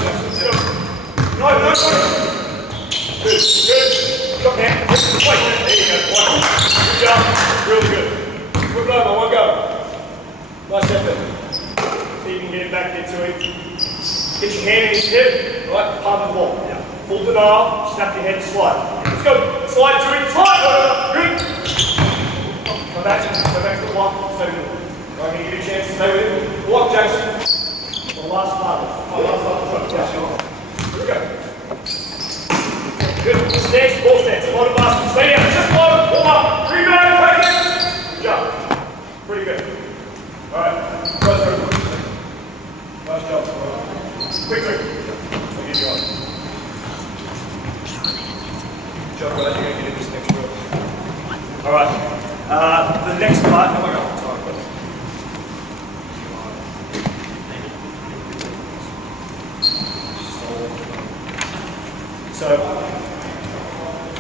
No. Good. Drop hand. Wait, there you go. Good job. Really good. Flip it over, one go. Nice effort. See you can get him back there to him. Get your hand in his hip. Right, palm the ball. Yeah. Full denial, snap your head and slide. Let's go. Slide to him. Slide. Good. Come back to the block. Stay with him. I'm going to give you a chance to stay with him. Block, Jason. The last part. Here we go. Good. Stance, ball stance. Bottom basket. Stay down. Just low. Pull up. Rebound. Take it. Good job. Pretty good. Alright. Close her. Nice job. Quick. I'll get you on. Good job, guys. You're going to get in this next drill. Alright. The next part. Oh my god.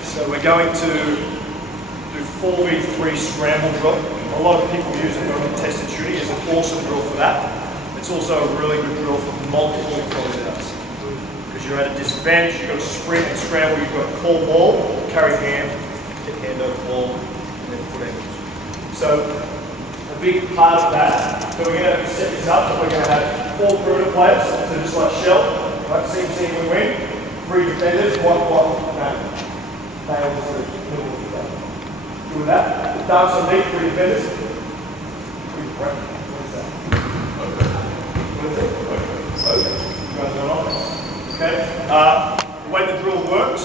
So we're going to do 4v3 scramble drill. A lot of people use it when contested shooting. It's an awesome drill for that. It's also a really good drill for multiple closeouts. because you're at a disadvantage. You've got to sprint and scramble. You've got to call ball, carry hand, get hand over ball, and then foot angles. So a big part of that, so we're going to set this up, and we're going to have 4 perimeter players, so just like Shell, right? Seam, win, 3 defenders, block, nail to the middle of the field. Doing that, dance on knee, 3 defenders. What is that? What is it? Okay. You guys are on offense. Okay. The way the drill works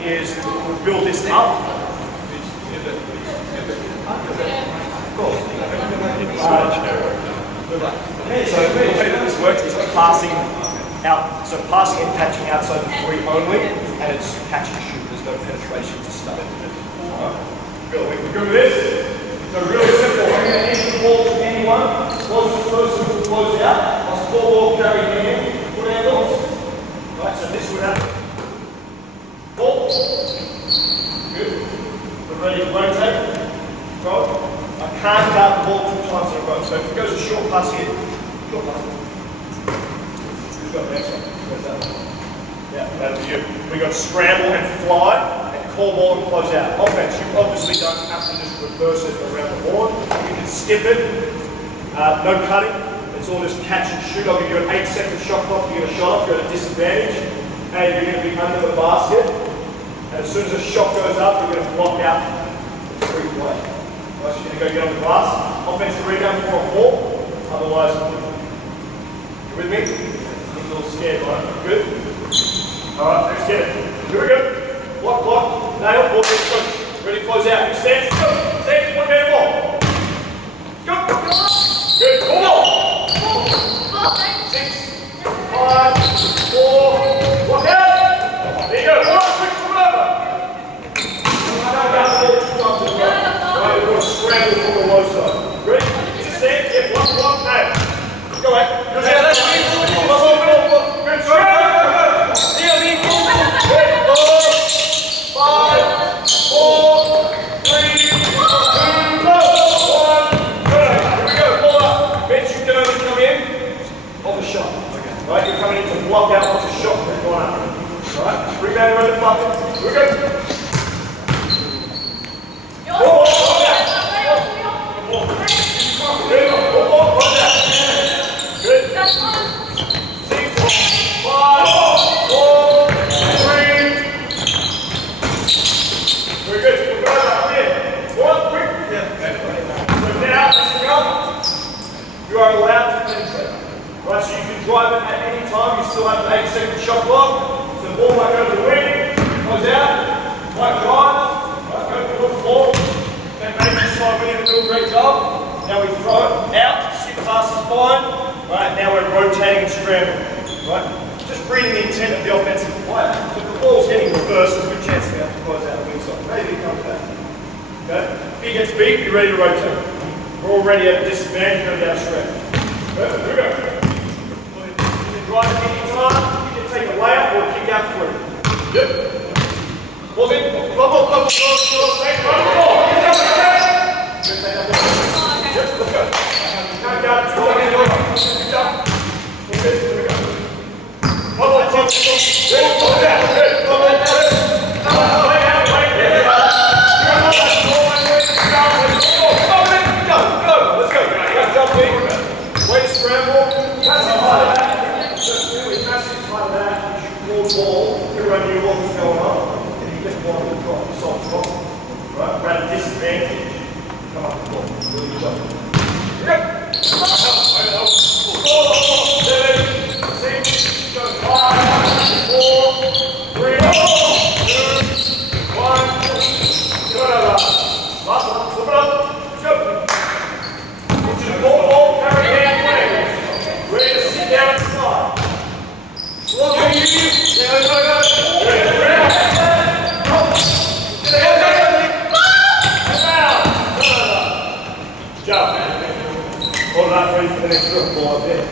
is we'll build this up. So the way that this works is passing out, so passing and catching outside the 3 only, and it's catch and shoot. There's no penetration to start. We're good with this? So really simple. We're going to hand the ball to anyone. Closest person will close out. I'll score ball, carry hand, put handles. Right, so this would happen. Ball. Good. We're ready to rotate. Go. I can't guard the ball 2 times in a row. So if it goes a short pass here, short pass. Who's got the next one? Where's that one? Yeah, that'll be you. We've got scramble and fly, and call ball and close out. Offense, you obviously don't have to just reverse it around the board. You can skip it. No cutting. It's all just catch and shoot. I'll give you an 8-second shot clock. You get a shot off, you're at a disadvantage, and you're going to be under the basket. And as soon as the shot goes up, you're going to block out the free play. Right, so you're going to go get on the glass. Offensive rebound 4 on 4. Otherwise, you with me? I'm a little scared, right? Good? Alright, let's get it. Here we go. Block, nail, ball, push. Ready to close out. You stand, go. Stand, 1 man ball. Go. Good, come on. 6, 5, 4, block out. There you go. Come on, quick, come over. Right, we're going to scramble from the low side. Ready? Stand, yeah, block, nail. Go ahead. Good, good, scramble. 5, 4, 3, 2, go! 1, good. Here we go, pull up. Bench, you can only come in on the shot. Okay. Right, you're coming in to block out once the shot has gone up. Right, rebound around the bucket. Here we go. Good. 6, 5, 4, 3. Very good. We'll go up here. One, quick. Yeah. So now, listen up. You are allowed to penetrate. Right, so you can drive it at any time. You still have an 8-second shot clock. So the ball might go to the wing, goes out, might drive, might go to the floor. And maybe you slide in and do a great job. Now we throw it out. Skip pass is fine. Right, now we're rotating and scrambling. Right? Just reading the intent of the offensive player. So if the ball's getting reversed, there's a good chance we have to close out the wing side. Maybe it comes back. Okay? If he gets big, you're ready to rotate. We're already at a disadvantage, go down straight. Okay? Here we go. You can drive it any time, you can take a layup or a kick out through. Yep. Pause it. Bubble, stay, run the ball. Yep, let's go. Can't guard, it's all in the order. Good job. Here we go. Bubble, ready, close out. Good. Bubble, way to scramble, massive part of that. So really massive part of that, you shoot more ball, everyone knew what was going on, and you get one of the drop, soft drop. Right? We're at a disadvantage. Come on, ball. Really good job. Here we go. 4, 7, 6, go 5, 4, 3, 2, 1. Good over. Last one, flip it up. Let's go. Ball, carry hand, flames. Ready to sit down and slide. Slow. Go. Job. Hold it up, ready for the next drill. Ball up there.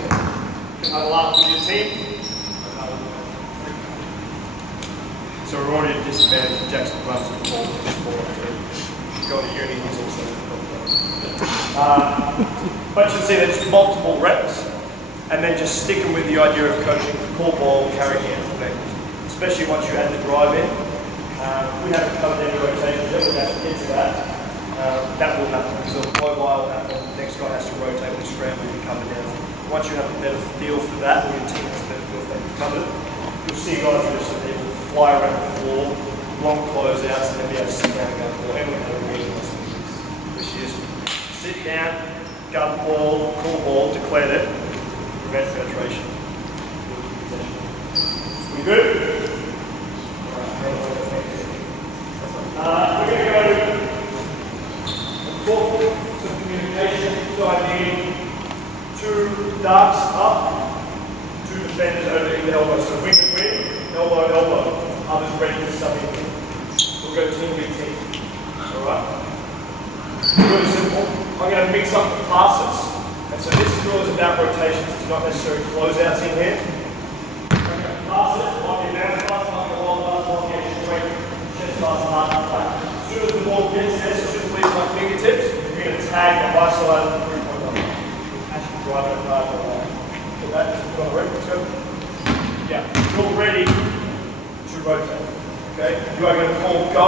Huddle up with your team. So we're already at disadvantage. Jackson runs the ball to this 4 on 3. Go to uni, he's also but you can see there's multiple reps. and then just sticking with the idea of coaching core ball, carry hands, and ankles, especially once you add the drive in. We haven't covered any rotations yet, we'll have to get to that. That will happen, so mobile will happen, the next guy has to rotate with scramble and cover down. Once you have a better feel for that, or your team has a better feel for that, you cover it, you'll see guys who just they will fly around the floor, long closeouts, and then be able to sit down and go to the ball. Everyone has a reason which is sit down, gut ball, core ball, declare that, prevent penetration. We good? We're going to go talk some communication. So I need 2 darts up, 2 defenders over the elbow. So wing to wing, elbow to elbow. Others ready for something. We'll go team v team. Alright? Really simple. I'm going to mix up the passes. And so this drill is about rotations. It's not necessarily closeouts in here. I'm going to pass it, might be a bounce pass, might be a long pass, might be a straight chest pass, hard flat. As soon as the ball gets there, so just leave my fingertips, you're going to tag the high side of the 3-point line. Actually drive it hard for that. Put that, just put on the ring, let's go. Yeah, you're ready to rotate. Okay, you are going to call go.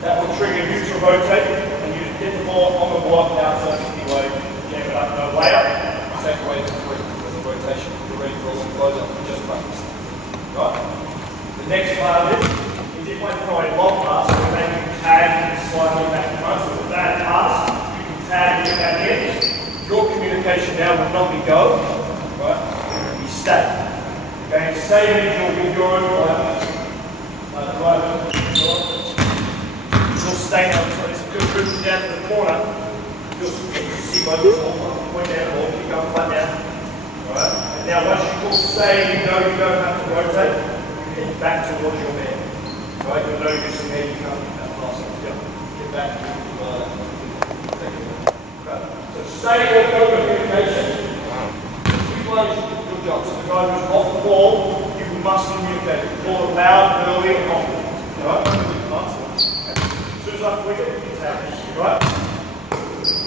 That will trigger you to rotate, and you hit the ball on the block outside anyway, jam it up, no layup, take away the free with the rotation. You're ready for a long closeout, we just practice. Right? The next part of this is if I throw a long pass, so then you can tag and slide me back in front. So with that pass, you can tag and get back in. Your communication now will not be go, right? It will be stay. Okay, stay means you'll be your own driver. You'll stay now, so it's a good route down to the corner. You'll see by this whole point down the ball, keep going flat down. Alright? And now once you call stay, you know you don't have to rotate, you get back towards your man. Right? You'll know you're some man, you can't get that pass off. Yep. Get back to okay. So stay or go communication. You play your job. So the guy who's off the ball, you must communicate. Call it loud, early, and often. Alright? Up with it, right?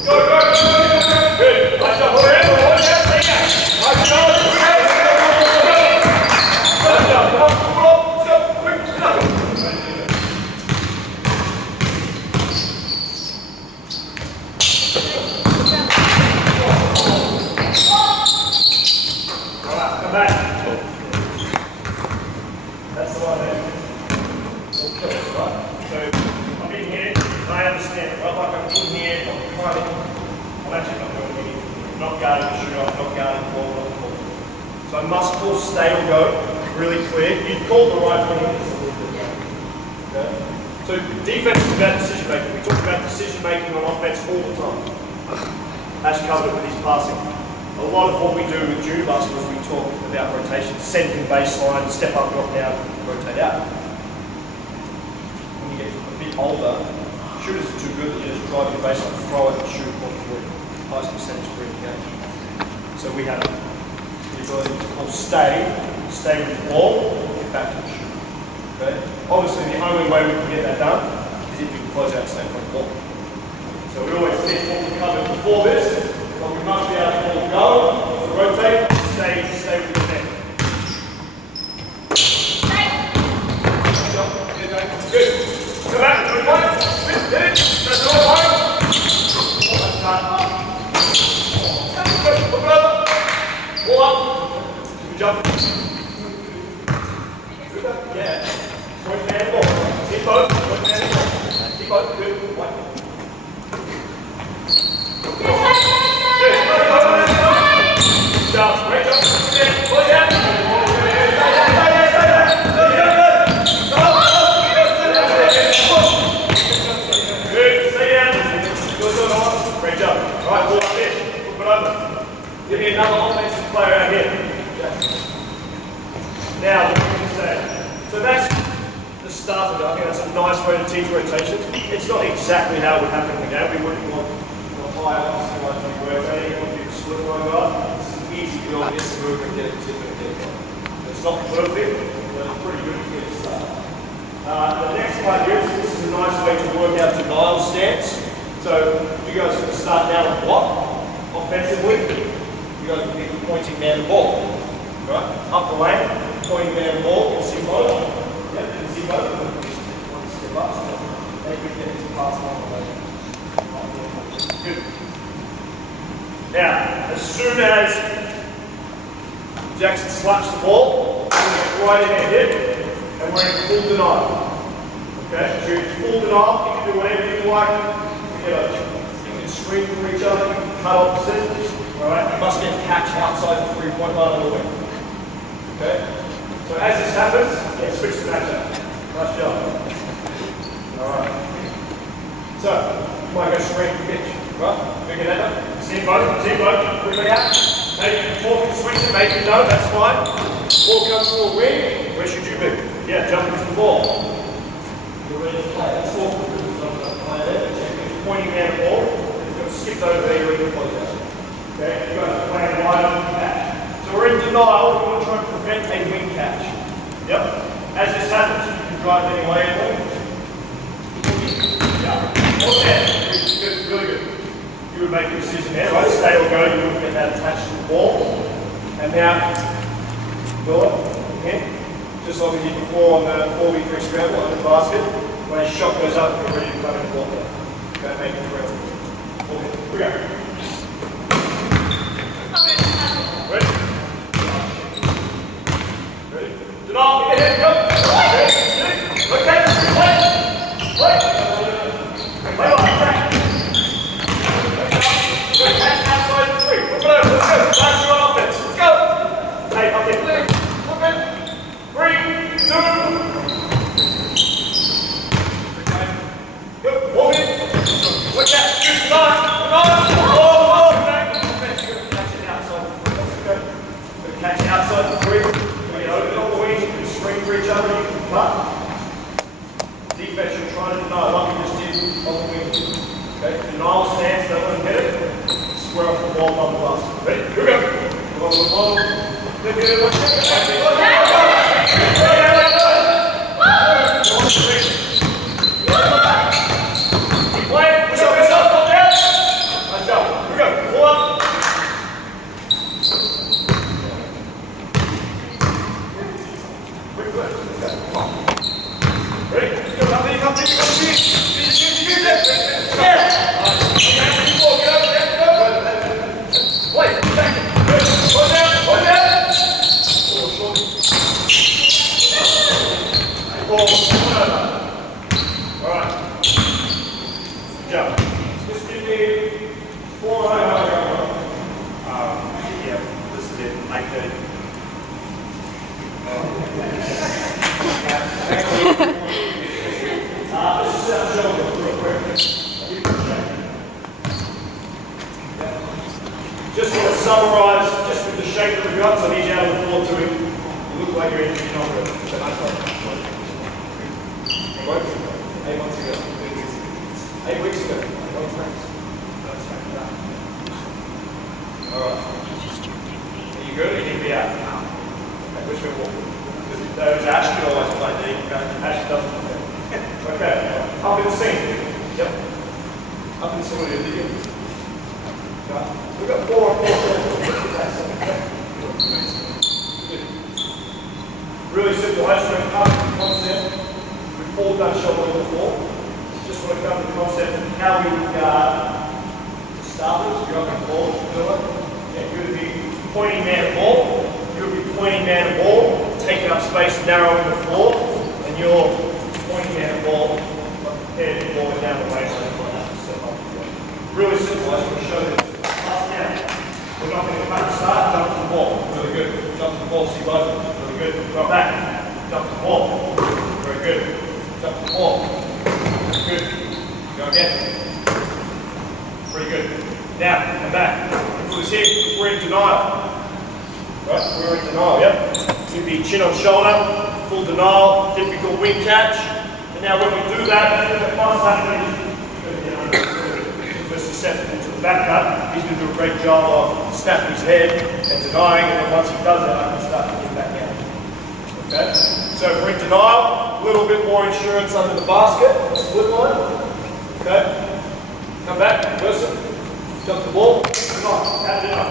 Go, go, go, go, go. Good. Nice job. Hold it. Hold it. Stay down. Nice job. Good job. Come on. Pull up. Let's go. Quick. Let's go. All right. Come back. That's the one there. Okay. Right. So. Here, I understand, right? Like I'm in here, I'm actually not doing anything. I'm not guarding the shooter, I'm not guarding the ball, not the ball. So I must call stay or go, really clear. You've called the right thing, it's a little bit okay? So defense is about decision making. We talk about decision making on offense all the time. Ash covered it with his passing. A lot of what we do with junior basketball is we talk about rotation, centering baseline, step up, drop down, rotate out. Older, shooters are too good that you just drive your baseline, throw it and shoot point forward. Highest percentage for the game. So we have the ability to call stay with the ball, get back to the shoot. Okay? Obviously the only way we can get that done is if we can close out stay front ball. So we always said what we covered before this, but we must be able to call go, so rotate, stay with the net. Good. Come back, good one. Hit it. That's the right one. Look up. Pull up. Good job. Good. Yeah. Point man ball. Keep both. Point man ball. Keep both. Good. One. Good. Job. Great job. Push out. Great job. All right, ball up there. Flip it over. Give me another offensive player out here. Yes. Now, what can you say? So that's the start of it. I think that's a nice way to teach rotations. It's not exactly how it would happen in the game. We wouldn't want high ups to like be rotating. We want to do the slip over. It's an easy drill. Just move and get it, tip and get it. It's not perfect, but it's pretty good to get it started. The next part here is this is a nice way to work out denial stance. So you guys can start down the block offensively. You you guys will be pointing man the ball. Right? Up the lane, pointing man the ball, you can see both. Yeah, you can see both. Step up, so maybe we get into pass along the lane. Good. Now, as soon as Jackson slaps the ball, we're going to get right in their hip, and we're in full denial. Okay, so you're in full denial, you can do whatever you like. You can scream for each other, you can cut opposites. Alright, you must get a catch outside the 3-point line of the wing. Okay? So as this happens, yeah, switch the match up. Nice job. Alright. So, you might go straight to the pitch. Right? Pick it up. See both, quickly out. Maybe before you switch it, maybe no, that's fine. Ball comes to a wing, where should you be? Yeah, jump into the ball. You're ready to play. That's all good. You're pointing down the ball, you're going to skip over there, you're ready to play down. Okay, you guys are playing wide on the catch. So we're in denial, we want to try and prevent a wing catch. Yep. As this happens, you can drive any way at all. Yeah. All there. Good, really good. You would make a decision there, right? Stay or go, you wouldn't get that attached to the ball. And now, go up, again. Just like we did before on the 4v3 scramble on the basket. When a shot goes up, you're ready to come in and block it. Okay, make it real. Okay, here we go. Ready? Ready? Denial, get ahead, go! Ready? Okay, play! Play on, attack! Go, catch outside the 3. Look it over, let's go. Last you on offense, let's go! Hey, up there. Look it. 3, 2. Good, walk in. Watch out, shoot, catch outside the 3. You open all the wings, you can screen for each other, you can cut. Defense, you're trying to deny, like we just did on the wing. Okay, denial stance, don't want to get it. Square off the ball, double pass. Ready? Here we go. Go on the ball. Good, good. Watch keep playing. Push up, come down. Nice job. Here we go. Pull up. Ready? Let's go. Come in. Yeah. Get over there. Go. Wait. Back. Good. Go down. Go down. Ball short. Ball. All right. Good job. Just give me 4. Yeah, this is it. Like that. Let's just set shoulders real quick. Just want to summarise, just with the shape of the guts, I need you out of the floor to it. You look like you're in your number. 8 months ago. 8 weeks ago. Alright. Are you good or you need to be out? Okay, which way walk? Those Ash can always play deep. Ash doesn't. Okay, up in the scene. Yep. Up in the scene with your video. We've got 4 and 4. Really simple. I just want to come to the concept. We've all done shoulder before. Just want to come to the concept of how we starters. You're up in the ball. Yeah, you're going to be pointing man at ball. You're going to be pointing man at ball, taking up space, narrowing the floor, and you're pointing man at ball, head and ball down the waistline. Really simple. I just want to show this. Pass down. We're not going to come start, jump to the ball. Really good. Jump to the ball, see both. Really good. Drop back. Jump to the ball. Very good. Jump to the ball. Good. Go again. Pretty good. Now, come back. If it was here, we're in denial. Right? We're in denial, yep. You'd be chin on shoulder, full denial, difficult wing catch. And now when we do that, the first happening is susceptible to the back cut. He's going to do a great job of snapping his head and denying, and then once he does that, I can start to get back down. Okay? So if we're in denial, a little bit more insurance under the basket, split line. Okay? Come back, reverse it. Jump the ball, come on, tap it up.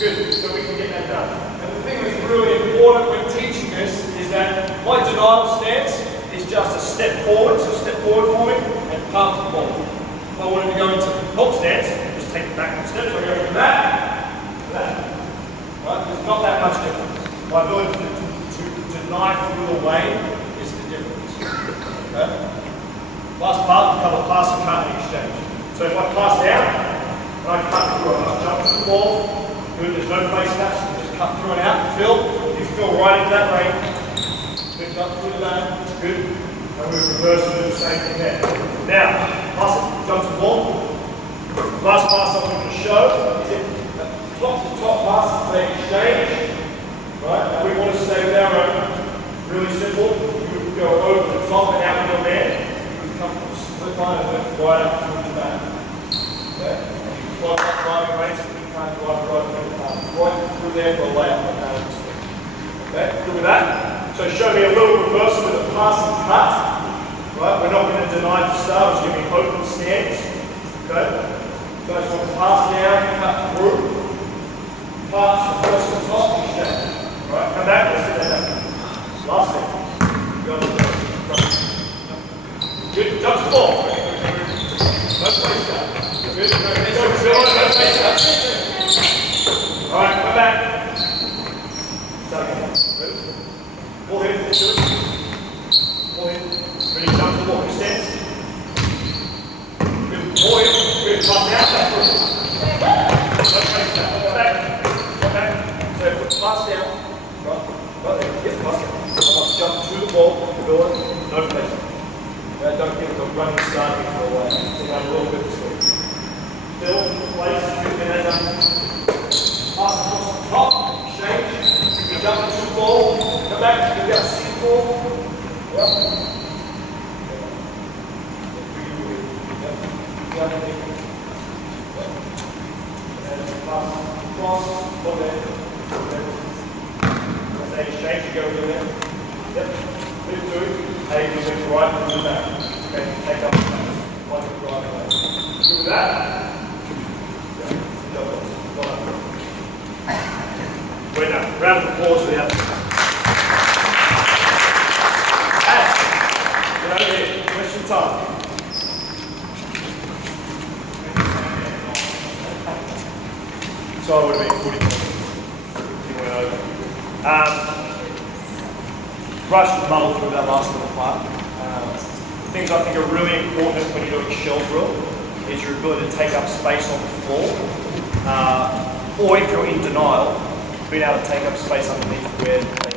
Good, so we can get that done. And the thing that's really important when teaching this is that my denial stance is just a step forward, so step forward for me and pump the ball. If I wanted to go into help stance, just take it back instead. So I go from that to that. Right? There's not that much difference. My ability to deny through the lane is the difference. Okay? Last part, we cover pass and cut and exchange. So if I pass down, and I cut through, I jump to the ball. Good, there's no face touch, you just cut through and out, you fill right into that lane, pick up through the lane, good, and we reverse and do the same thing there. Now, pass it, jump to the ball. Last pass I'm going to show is it top to top pass, they exchange, right, and we want to stay with our own, really simple, you would go over the top and out with your man, you would come from the split line and lift right up through the back. Okay, and you plug that driving range. Right through there for a layup. Okay, good with that? So show me a little reversal with a pass and cut. Right, we're not going to deny the start, it's going to be open stance. Okay? So I just want to pass down, cut through, pass, reverse the top, exchange. Right, come back, let's get that down. Last thing. Go good, jump to ball. No place down. Good, no place down. Alright, come back. Start again. Good. Ball in, good. Ball in. Ready to jump to the ball. Extends. Good. Ball in. Good. Pass out. Back through. No place down. Come back. Come back. So put pass down. Right there. Yes, pass down. I must jump to the ball. Go on. No place down. Don't give it a running start before a while. So you have a little bit of speed. Still, place. Good. Then down. Pass across the top, exchange, you jump into the ball, come back, you get a seat ball. Yep. And pass across, go there. As they exchange, you go over there. Yep. Move through, hey, you move right through the back. Okay, take up the back. Like a driving leg. Good with that? We're done. Round of applause for the others. Get over here. Question time. So I would have been 40 minutes if you went over. Rush muddled through that last little part. The things I think are really important when you're doing shell drill is your ability to take up space on the floor. Or if you're in denial, being able to take up space underneath where they